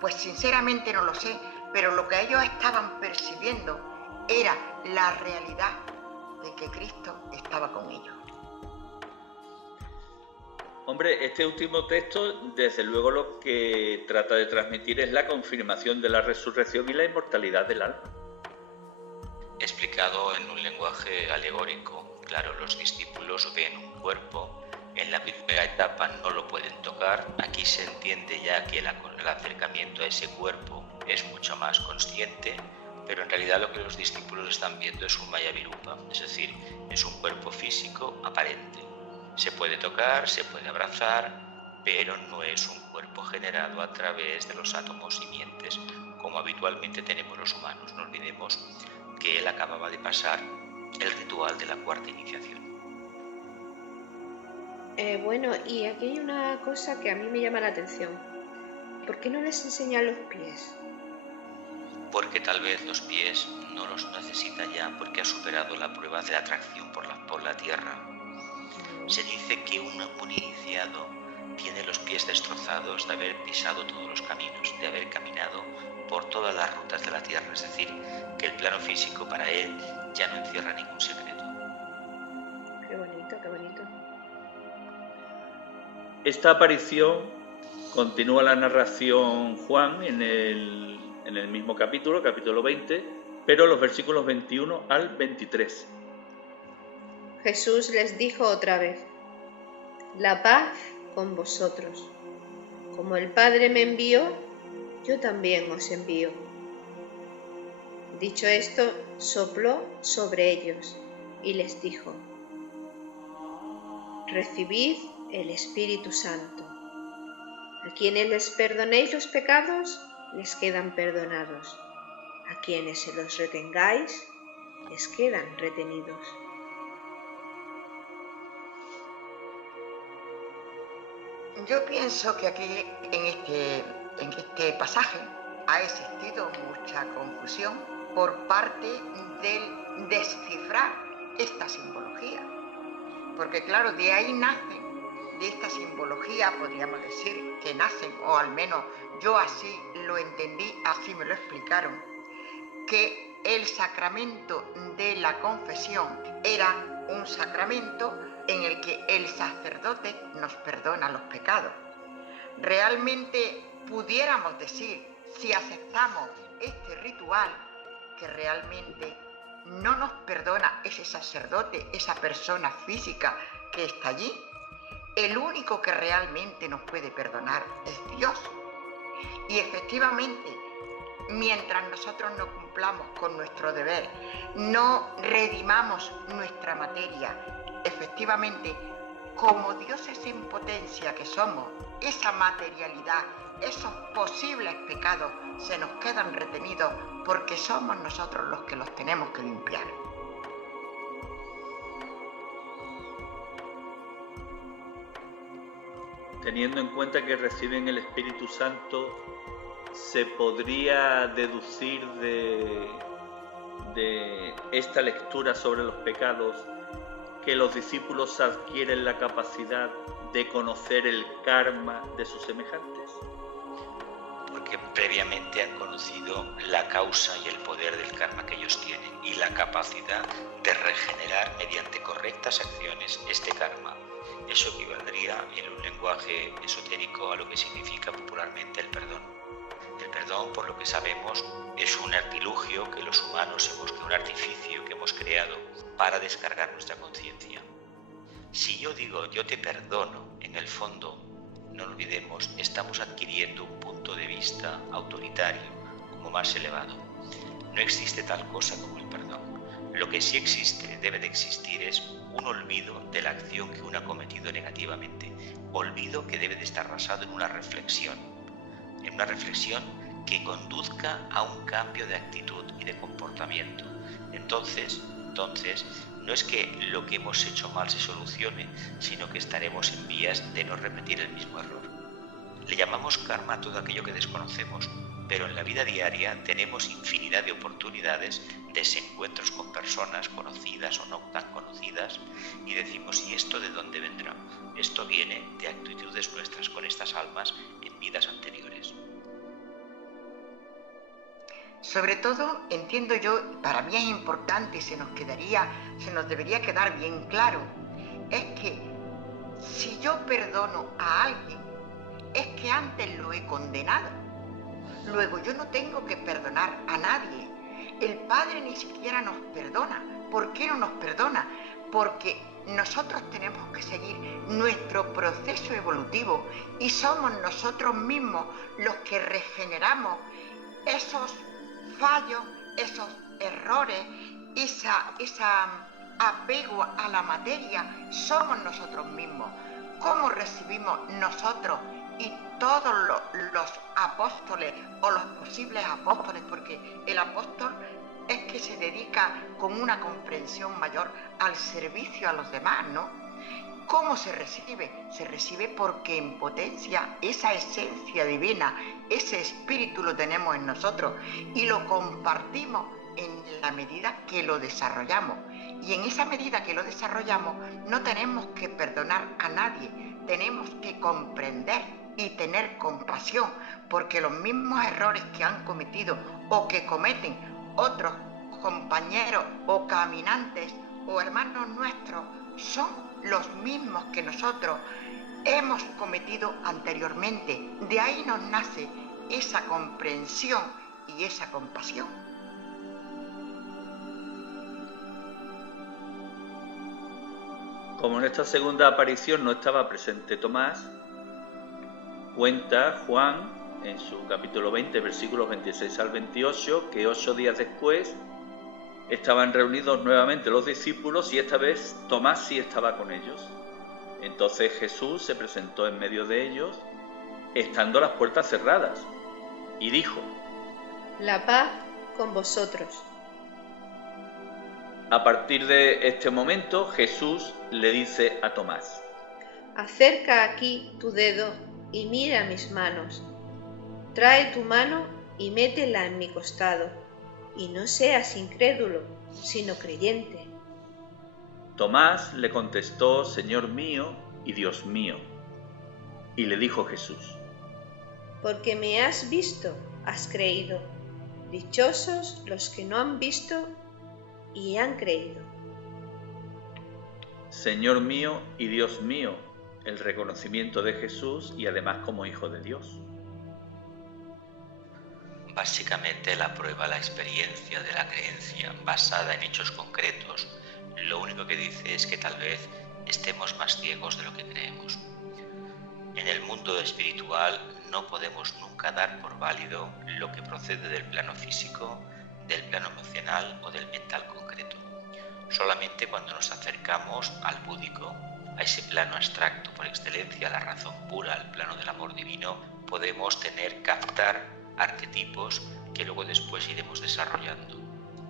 Pues sinceramente no lo sé, pero lo que ellos estaban percibiendo era la realidad de que Cristo estaba con ellos. Hombre, este último texto, desde luego, lo que trata de transmitir es la confirmación de la resurrección y la inmortalidad del alma. Explicado en un lenguaje alegórico, claro, los discípulos ven un cuerpo, en la primera etapa no lo pueden tocar, aquí se entiende ya que el acercamiento a ese cuerpo es mucho más consciente, pero en realidad lo que los discípulos están viendo es un maya virupa, es decir, es un cuerpo físico aparente. Se puede tocar, se puede abrazar, pero no es un cuerpo generado a través de los átomos simientes, como habitualmente tenemos los humanos. No olvidemos que él acababa de pasar el ritual de la cuarta iniciación. Bueno, y aquí hay una cosa que a mí me llama la atención. ¿Por qué no les enseñan los pies? Porque tal vez los pies no los necesita ya porque ha superado la prueba de la atracción por la tierra. Se dice que un iniciado tiene los pies destrozados de haber pisado todos los caminos, de haber caminado por todas las rutas de la tierra, es decir, que el plano físico para él ya no encierra ningún secreto. Qué bonito, qué bonito. Esta aparición continúa la narración Juan en el mismo capítulo 20, pero los versículos 21 al 23. Jesús les dijo otra vez: la paz con vosotros. Como el Padre me envió, yo también os envío. Dicho esto, sopló sobre ellos y les dijo: recibid el Espíritu Santo. A quienes les perdonéis los pecados, les quedan perdonados. A quienes se los retengáis, les quedan retenidos. Yo pienso que aquí, en este pasaje, ha existido mucha confusión por parte del descifrar esta simbología. Porque claro, de ahí nacen, de esta simbología podríamos decir que nacen, o al menos yo así lo entendí, así me lo explicaron, que el sacramento de la confesión era un sacramento en el que el sacerdote nos perdona los pecados. Realmente pudiéramos decir, si aceptamos este ritual, que realmente no nos perdona ese sacerdote, esa persona física que está allí. El único que realmente nos puede perdonar es Dios. Y efectivamente, mientras nosotros no cumplamos con nuestro deber, no redimamos nuestra materia, efectivamente, como dioses en potencia que somos, esa materialidad, esos posibles pecados se nos quedan retenidos porque somos nosotros los que los tenemos que limpiar. Teniendo en cuenta que reciben el Espíritu Santo, ¿se podría deducir de esta lectura sobre los pecados que los discípulos adquieren la capacidad de conocer el karma de sus semejantes? Porque previamente han conocido la causa y el poder del karma que ellos tienen y la capacidad de regenerar mediante correctas acciones este karma. Eso equivaldría en un lenguaje esotérico a lo que significa popularmente el perdón. El perdón, por lo que sabemos, es un artilugio que los humanos un artificio que hemos creado para descargar nuestra conciencia. Si yo digo yo te perdono, en el fondo, no olvidemos, estamos adquiriendo un punto de vista autoritario, como más elevado. No existe tal cosa como el perdón. Lo que sí existe, debe de existir, es un olvido de la acción que uno ha cometido negativamente. Olvido que debe de estar basado en una reflexión que conduzca a un cambio de actitud y de comportamiento. Entonces, no es que lo que hemos hecho mal se solucione, sino que estaremos en vías de no repetir el mismo error. Le llamamos karma a todo aquello que desconocemos, pero en la vida diaria tenemos infinidad de oportunidades de desencuentros con personas conocidas o no tan conocidas y decimos, ¿y esto de dónde vendrá? Esto viene de actitudes nuestras con estas almas en vidas anteriores. Sobre todo, entiendo yo, para mí es importante y se nos debería quedar bien claro, es que Si yo perdono a alguien, es que antes lo he condenado. Luego yo no tengo que perdonar a nadie. El Padre ni siquiera nos perdona. ¿Por qué no nos perdona? Porque nosotros tenemos que seguir nuestro proceso evolutivo y somos nosotros mismos los que regeneramos esos fallos, esos errores, ese apego a la materia. Somos nosotros mismos. ¿Cómo recibimos nosotros y todos los apóstoles o los posibles apóstoles? Porque el apóstol es que se dedica con una comprensión mayor al servicio a los demás, ¿no? ¿Cómo se recibe? Se recibe porque en potencia esa esencia divina, ese espíritu lo tenemos en nosotros y lo compartimos en la medida que lo desarrollamos. Y en esa medida que lo desarrollamos no tenemos que perdonar a nadie, tenemos que comprender y tener compasión, porque los mismos errores que han cometido o que cometen otros compañeros o caminantes o hermanos nuestros son los mismos que nosotros hemos cometido anteriormente. De ahí nos nace esa comprensión y esa compasión. Como en esta segunda aparición no estaba presente Tomás, cuenta Juan en su capítulo 20, versículos 26 al 28, que 8 días después estaban reunidos nuevamente los discípulos y esta vez Tomás sí estaba con ellos. Entonces Jesús se presentó en medio de ellos, estando las puertas cerradas, y dijo: La paz con vosotros. A partir de este momento Jesús le dice a Tomás: Acerca aquí tu dedo y mira mis manos. Trae tu mano y métela en mi costado, y no seas incrédulo, sino creyente. Tomás le contestó: Señor mío y Dios mío. Y le dijo Jesús: Porque me has visto, has creído. Dichosos los que no han visto y han creído. Señor mío y Dios mío, el reconocimiento de Jesús y además como Hijo de Dios. Básicamente la prueba, la experiencia de la creencia basada en hechos concretos, lo único que dice es que tal vez estemos más ciegos de lo que creemos. En el mundo espiritual no podemos nunca dar por válido lo que procede del plano físico, del plano emocional o del mental concreto. Solamente cuando nos acercamos al búdico, a ese plano abstracto por excelencia, la razón pura, al plano del amor divino, podemos captar arquetipos que luego después iremos desarrollando.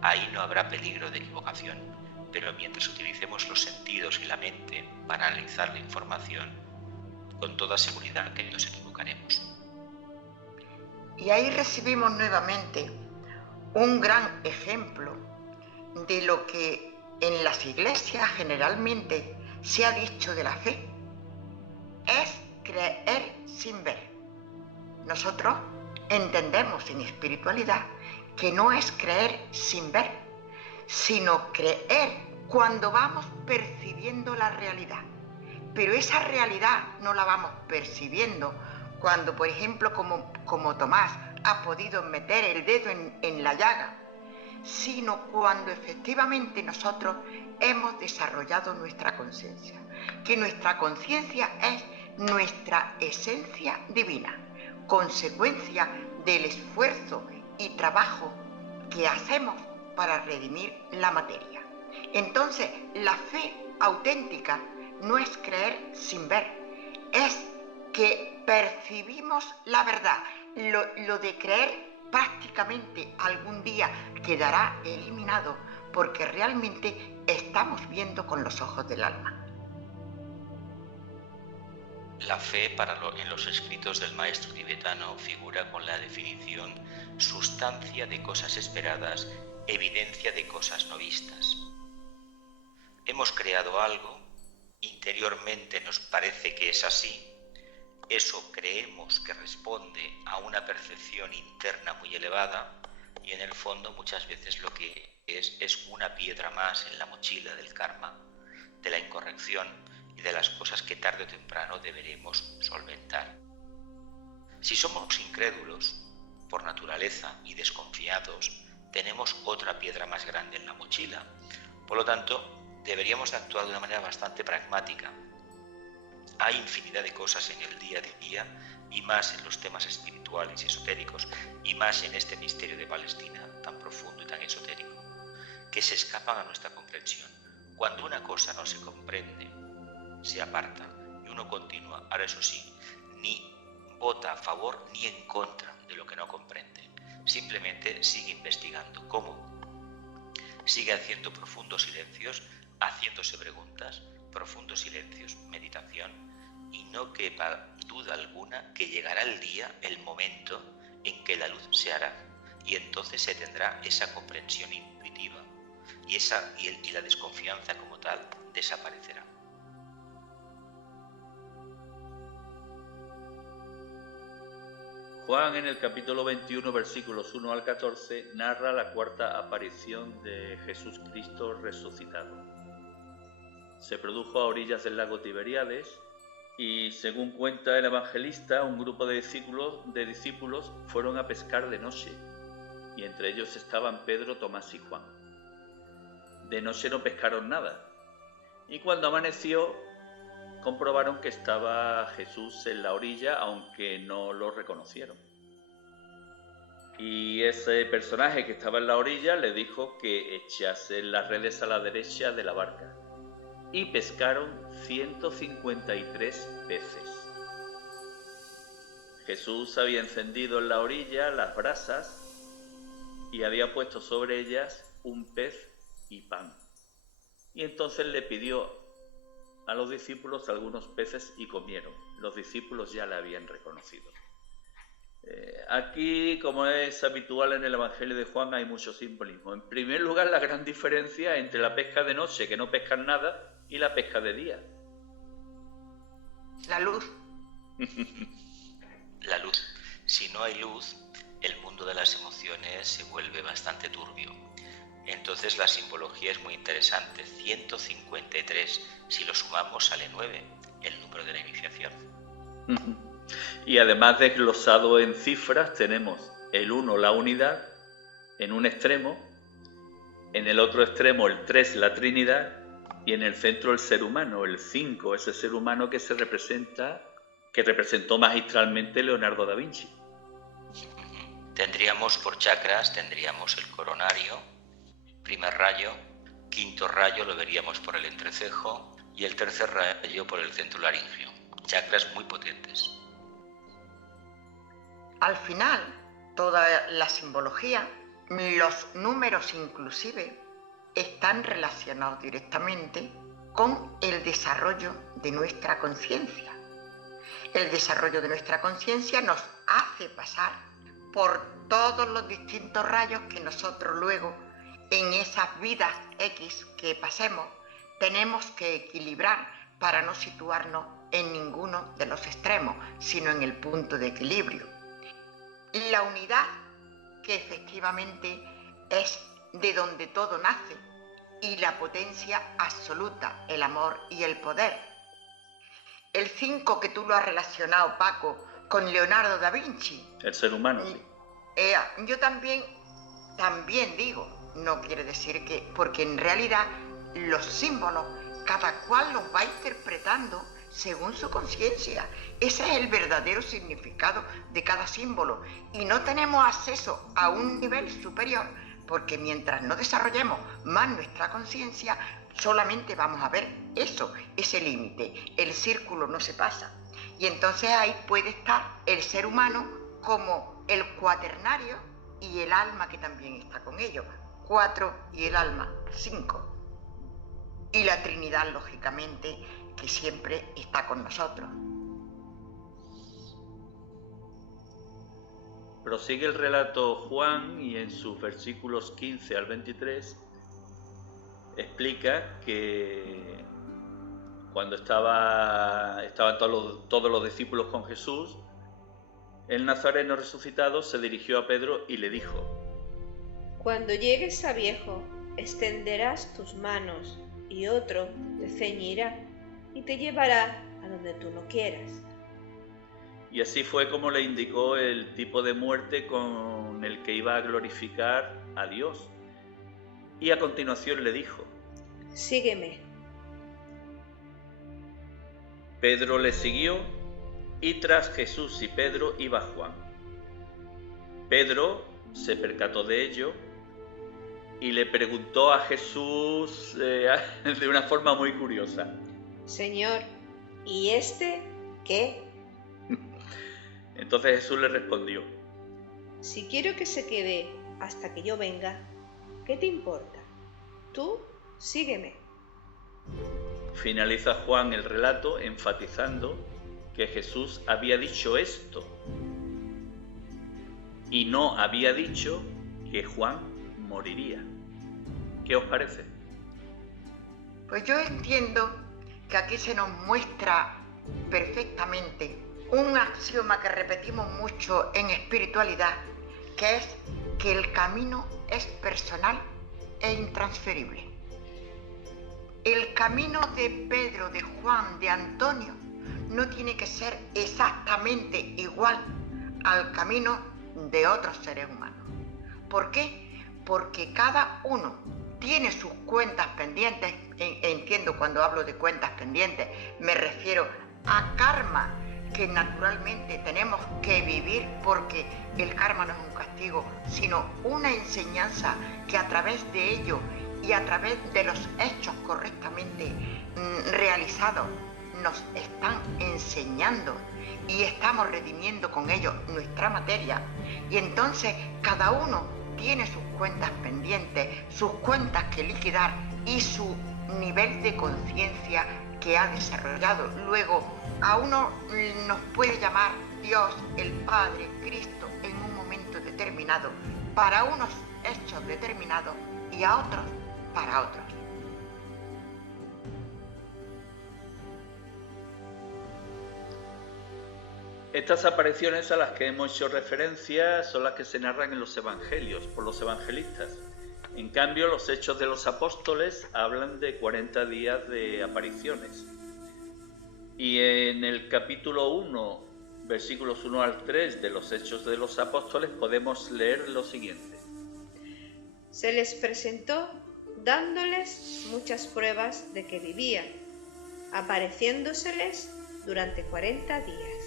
Ahí no habrá peligro de equivocación, pero mientras utilicemos los sentidos y la mente para analizar la información, con toda seguridad que nos equivocaremos. Y ahí recibimos nuevamente un gran ejemplo de lo que en las iglesias generalmente se ha dicho de la fe. Es creer sin ver. Nosotros entendemos en espiritualidad que no es creer sin ver, sino creer cuando vamos percibiendo la realidad. Pero esa realidad no la vamos percibiendo cuando, por ejemplo, como Tomás ha podido meter el dedo en la llaga, sino cuando efectivamente nosotros hemos desarrollado nuestra conciencia, que nuestra conciencia es nuestra esencia divina, consecuencia del esfuerzo y trabajo que hacemos para redimir la materia. Entonces, la fe auténtica no es creer sin ver, es que percibimos la verdad. Lo de creer prácticamente algún día quedará eliminado porque realmente estamos viendo con los ojos del alma. La fe en los escritos del maestro tibetano figura con la definición sustancia de cosas esperadas, evidencia de cosas no vistas. Hemos creado algo, interiormente nos parece que es así, eso creemos que responde a una percepción interna muy elevada y en el fondo muchas veces lo que es una piedra más en la mochila del karma, de la incorrección y de las cosas que tarde o temprano deberemos solventar. Si somos incrédulos por naturaleza y desconfiados, tenemos otra piedra más grande en la mochila. Por lo tanto, deberíamos de actuar de una manera bastante pragmática. Hay infinidad de cosas en el día a día, y más en los temas espirituales y esotéricos, y más en este misterio de Palestina tan profundo y tan esotérico, que se escapan a nuestra comprensión. Cuando una cosa no se comprende, se aparta y uno continúa. Ahora, eso sí, ni vota a favor ni en contra de lo que no comprende. Simplemente sigue investigando. ¿Cómo? Sigue haciendo profundos silencios, haciéndose preguntas, profundos silencios, meditación, y no quepa duda alguna que llegará el día, el momento en que la luz se hará, y entonces se tendrá esa comprensión intuitiva y la desconfianza como tal desaparecerá. Juan, en el capítulo 21, versículos 1 al 14, narra la cuarta aparición de Jesús Cristo resucitado. Se produjo a orillas del lago Tiberíades y, según cuenta el evangelista, un grupo de discípulos fueron a pescar de noche, y entre ellos estaban Pedro, Tomás y Juan. De noche no pescaron nada, y cuando amaneció comprobaron que estaba Jesús en la orilla, aunque no lo reconocieron. Y ese personaje que estaba en la orilla le dijo que echasen las redes a la derecha de la barca, y pescaron 153 peces. Jesús había encendido en la orilla las brasas y había puesto sobre ellas un pez y pan. Y entonces le pidió a los discípulos algunos peces y comieron. Los discípulos ya le habían reconocido. Aquí, como es habitual en el Evangelio de Juan, hay mucho simbolismo. En primer lugar, la gran diferencia entre la pesca de noche, que no pescan nada, y la pesca de día. La luz. La luz. Si no hay luz, el mundo de las emociones se vuelve bastante turbio. Entonces la simbología es muy interesante. 153, si lo sumamos sale 9, el número de la iniciación. Y además, desglosado en cifras, tenemos el 1, la unidad, en un extremo, en el otro extremo el 3, la Trinidad, y en el centro el ser humano, el 5, ese ser humano que representó magistralmente Leonardo da Vinci. Tendríamos por chakras, tendríamos el coronario, primer rayo, quinto rayo lo veríamos por el entrecejo y el tercer rayo por el centro laríngeo. Chakras muy potentes. Al final, toda la simbología, los números inclusive, están relacionados directamente con el desarrollo de nuestra conciencia. El desarrollo de nuestra conciencia nos hace pasar por todos los distintos rayos que nosotros luego, en esas vidas X que pasemos, tenemos que equilibrar para no situarnos en ninguno de los extremos, sino en el punto de equilibrio. La unidad, que efectivamente es de donde todo nace, y la potencia absoluta, el amor y el poder. El 5 que tú lo has relacionado, Paco, con Leonardo da Vinci. El ser humano. Yo también digo, no quiere decir que, porque en realidad los símbolos, cada cual los va interpretando según su conciencia. Ese es el verdadero significado de cada símbolo y no tenemos acceso a un nivel superior porque mientras no desarrollemos más nuestra conciencia, solamente vamos a ver eso, ese límite. El círculo no se pasa. Y entonces ahí puede estar el ser humano como el cuaternario y el alma que también está con ello. 4 y el alma, 5. Y la Trinidad, lógicamente, que siempre está con nosotros. Prosigue el relato Juan y en sus versículos 15 al 23 explica que cuando estaban todos los discípulos con Jesús, el Nazareno resucitado se dirigió a Pedro y le dijo: Cuando llegues a viejo, extenderás tus manos y otro te ceñirá y te llevará a donde tú no quieras. Y así fue como le indicó el tipo de muerte con el que iba a glorificar a Dios. Y a continuación le dijo: sígueme. Pedro le siguió, y tras Jesús y Pedro iba Juan. Pedro se percató de ello y le preguntó a Jesús de una forma muy curiosa: Señor, ¿y este qué? Entonces Jesús le respondió: si quiero que se quede hasta que yo venga, ¿qué te importa? Tú sígueme. Finaliza Juan el relato enfatizando que Jesús había dicho esto y no había dicho que Juan moriría. ¿Qué os parece? Pues yo entiendo que aquí se nos muestra perfectamente un axioma que repetimos mucho en espiritualidad, que es que el camino es personal e intransferible. El camino de Pedro, de Juan, de Antonio no tiene que ser exactamente igual al camino de otros seres humanos. ¿Por qué? Porque cada uno tiene sus cuentas pendientes. Entiendo, cuando hablo de cuentas pendientes, me refiero a karma que naturalmente tenemos que vivir, porque el karma no es un castigo, sino una enseñanza que a través de ello y a través de los hechos correctamente realizados nos están enseñando y estamos redimiendo con ello nuestra materia. Y entonces cada uno tiene sus cuentas pendientes, sus cuentas que liquidar y su nivel de conciencia que ha desarrollado. Luego, a uno nos puede llamar Dios, el Padre, Cristo, en un momento determinado, para unos hechos determinados, y a otros para otros. Estas apariciones a las que hemos hecho referencia son las que se narran en los evangelios por los evangelistas. En cambio, los Hechos de los Apóstoles hablan de 40 días de apariciones. Y en el capítulo 1, versículos 1 al 3 de los Hechos de los Apóstoles podemos leer lo siguiente. Se les presentó dándoles muchas pruebas de que vivía, apareciéndoseles durante 40 días.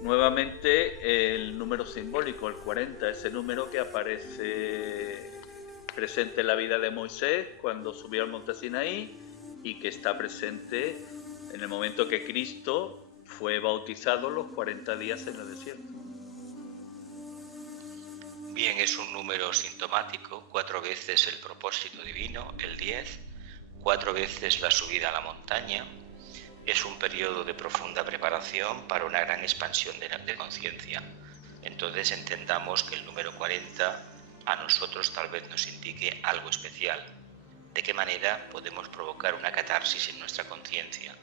Nuevamente el número simbólico, el 40, ese número que aparece presente en la vida de Moisés cuando subió al monte Sinaí y que está presente en el momento que Cristo fue bautizado, los 40 días en el desierto. Bien, es un número sintomático, 4 veces el propósito divino, el 10, 4 veces la subida a la montaña. Es un periodo de profunda preparación para una gran expansión de conciencia. Entonces entendamos que el número 40 a nosotros tal vez nos indique algo especial. ¿De qué manera podemos provocar una catarsis en nuestra conciencia?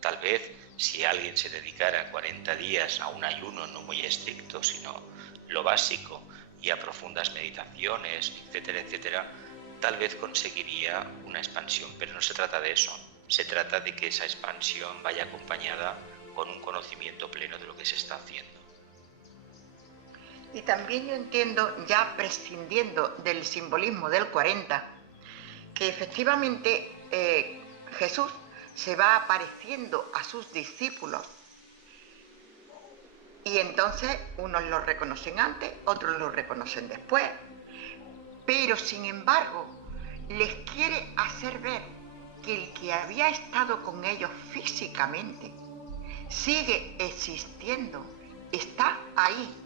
Tal vez si alguien se dedicara 40 días a un ayuno no muy estricto, sino lo básico, y a profundas meditaciones, etcétera, etcétera, tal vez conseguiría una expansión, pero no se trata de eso. Se trata de que esa expansión vaya acompañada con un conocimiento pleno de lo que se está haciendo. Y también yo entiendo, ya prescindiendo del simbolismo del 40, que efectivamente Jesús se va apareciendo a sus discípulos y entonces unos lo reconocen antes, otros lo reconocen después, pero sin embargo les quiere hacer ver que el que había estado con ellos físicamente sigue existiendo, está ahí,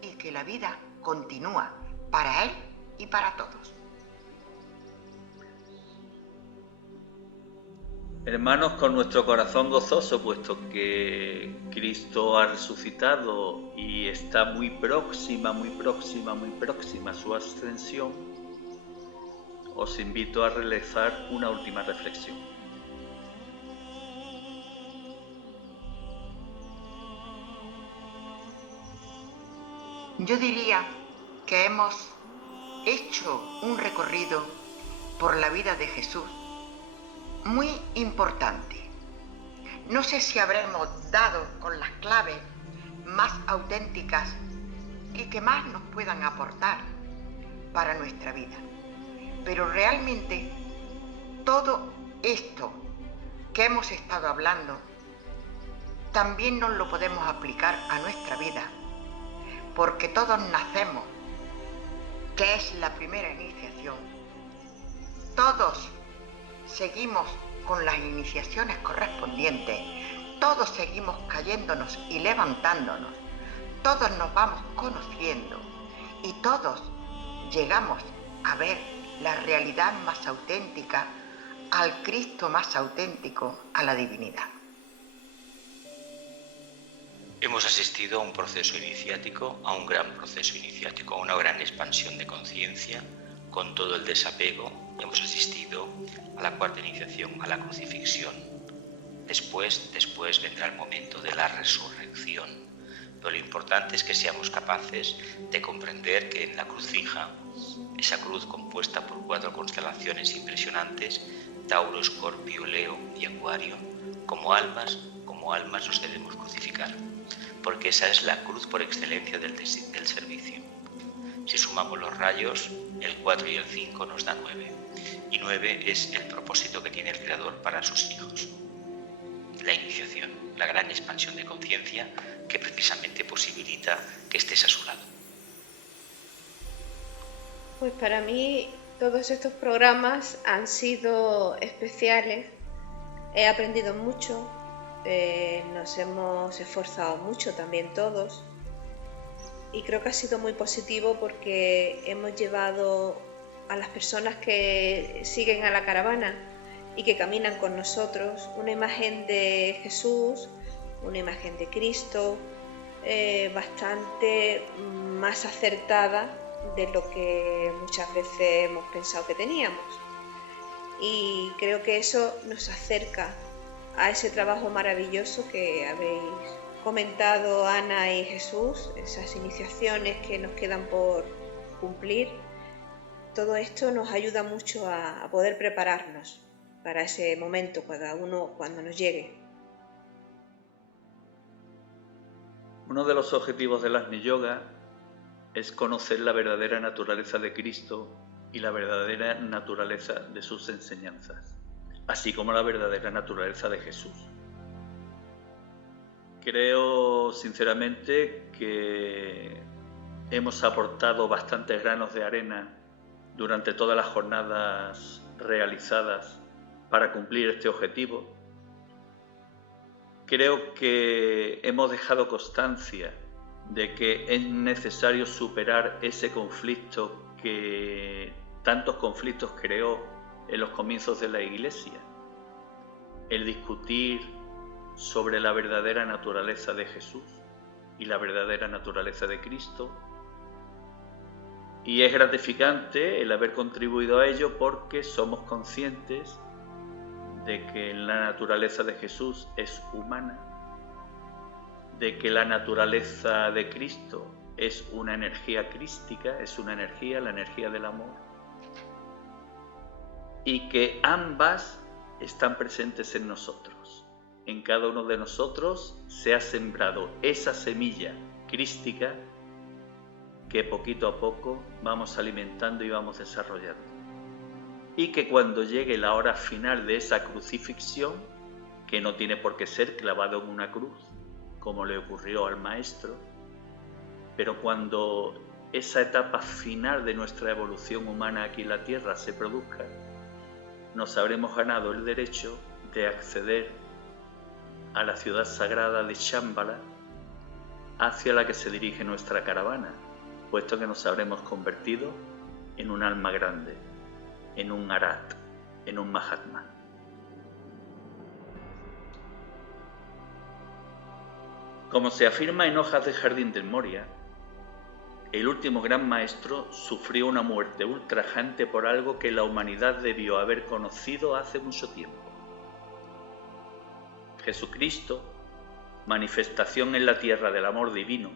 y que la vida continúa para él y para todos. Hermanos, con nuestro corazón gozoso, puesto que Cristo ha resucitado y está muy próxima su ascensión, os invito a realizar una última reflexión. Yo diría que hemos hecho un recorrido por la vida de Jesús muy importante. No sé si habremos dado con las claves más auténticas y que más nos puedan aportar para nuestra vida. Pero realmente todo esto que hemos estado hablando también nos lo podemos aplicar a nuestra vida, porque todos nacemos, que es la primera iniciación. Todos seguimos con las iniciaciones correspondientes, todos seguimos cayéndonos y levantándonos, todos nos vamos conociendo y todos llegamos a ver la realidad más auténtica, al Cristo más auténtico, a la divinidad. Hemos asistido a un proceso iniciático, a un gran proceso iniciático, a una gran expansión de conciencia, con todo el desapego. Hemos asistido a la cuarta iniciación, a la crucifixión. Después vendrá el momento de la resurrección. Pero lo importante es que seamos capaces de comprender que en la crucija, esa cruz compuesta por 4 constelaciones impresionantes, Tauro, Escorpio, Leo y Acuario, como almas nos debemos crucificar, porque esa es la cruz por excelencia del servicio. Si sumamos los rayos, el 4 y el 5 nos da 9, y 9 es el propósito que tiene el Creador para sus hijos. La iniciación, la gran expansión de conciencia que precisamente posibilita que estés a su lado. Pues para mí todos estos programas han sido especiales, he aprendido mucho, nos hemos esforzado mucho también todos y creo que ha sido muy positivo porque hemos llevado a las personas que siguen a la caravana y que caminan con nosotros una imagen de Jesús, una imagen de Cristo bastante más acertada de lo que muchas veces hemos pensado que teníamos, y creo que eso nos acerca a ese trabajo maravilloso que habéis comentado Ana y Jesús, esas iniciaciones que nos quedan por cumplir. Todo esto nos ayuda mucho a poder prepararnos para ese momento cuando nos llegue. Uno de los objetivos del Agni Yoga es conocer la verdadera naturaleza de Cristo y la verdadera naturaleza de sus enseñanzas, así como la verdadera naturaleza de Jesús. Creo sinceramente que hemos aportado bastantes granos de arena durante todas las jornadas realizadas para cumplir este objetivo. Creo que hemos dejado constancia de que es necesario superar ese conflicto que tantos conflictos creó en los comienzos de la Iglesia, el discutir sobre la verdadera naturaleza de Jesús y la verdadera naturaleza de Cristo, y es gratificante el haber contribuido a ello porque somos conscientes de que la naturaleza de Jesús es humana, de que la naturaleza de Cristo es una energía crística, es una energía, la energía del amor, y que ambas están presentes en nosotros. En cada uno de nosotros se ha sembrado esa semilla crística que poquito a poco vamos alimentando y vamos desarrollando. Y que cuando llegue la hora final de esa crucifixión, que no tiene por qué ser clavado en una cruz, como le ocurrió al Maestro, pero cuando esa etapa final de nuestra evolución humana aquí en la Tierra se produzca, nos habremos ganado el derecho de acceder a la ciudad sagrada de Shambhala, hacia la que se dirige nuestra caravana, puesto que nos habremos convertido en un alma grande, en un Arat, en un Mahatma. Como se afirma en Hojas de Jardín del Moria, el último gran maestro sufrió una muerte ultrajante por algo que la humanidad debió haber conocido hace mucho tiempo. Jesucristo, manifestación en la tierra del amor divino,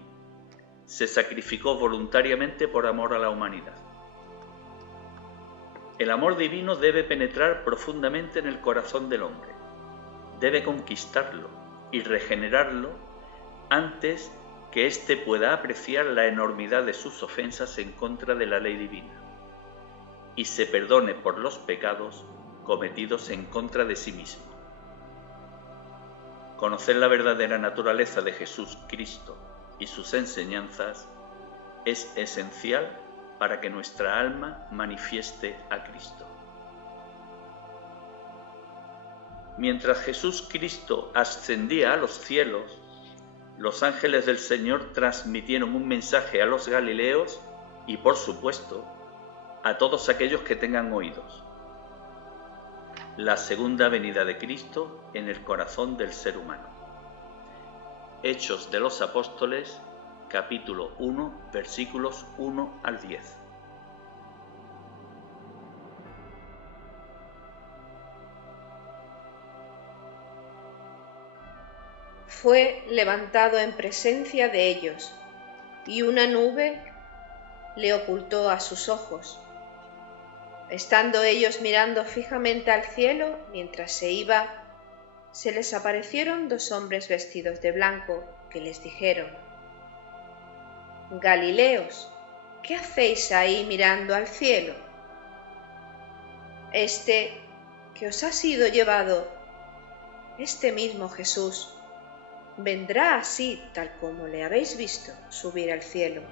se sacrificó voluntariamente por amor a la humanidad. El amor divino debe penetrar profundamente en el corazón del hombre, debe conquistarlo y regenerarlo antes que éste pueda apreciar la enormidad de sus ofensas en contra de la ley divina y se perdone por los pecados cometidos en contra de sí mismo. Conocer la verdadera naturaleza de Jesús Cristo y sus enseñanzas es esencial para que nuestra alma manifieste a Cristo. Mientras Jesús Cristo ascendía a los cielos, los ángeles del Señor transmitieron un mensaje a los galileos y, por supuesto, a todos aquellos que tengan oídos. La segunda venida de Cristo en el corazón del ser humano. Hechos de los Apóstoles, capítulo 1, versículos 1 al 10. Fue levantado en presencia de ellos, y una nube le ocultó a sus ojos. Estando ellos mirando fijamente al cielo mientras se iba, se les aparecieron dos hombres vestidos de blanco que les dijeron: Galileos, ¿qué hacéis ahí mirando al cielo? Este que os ha sido llevado, este mismo Jesús, vendrá así tal como le habéis visto subir al cielo.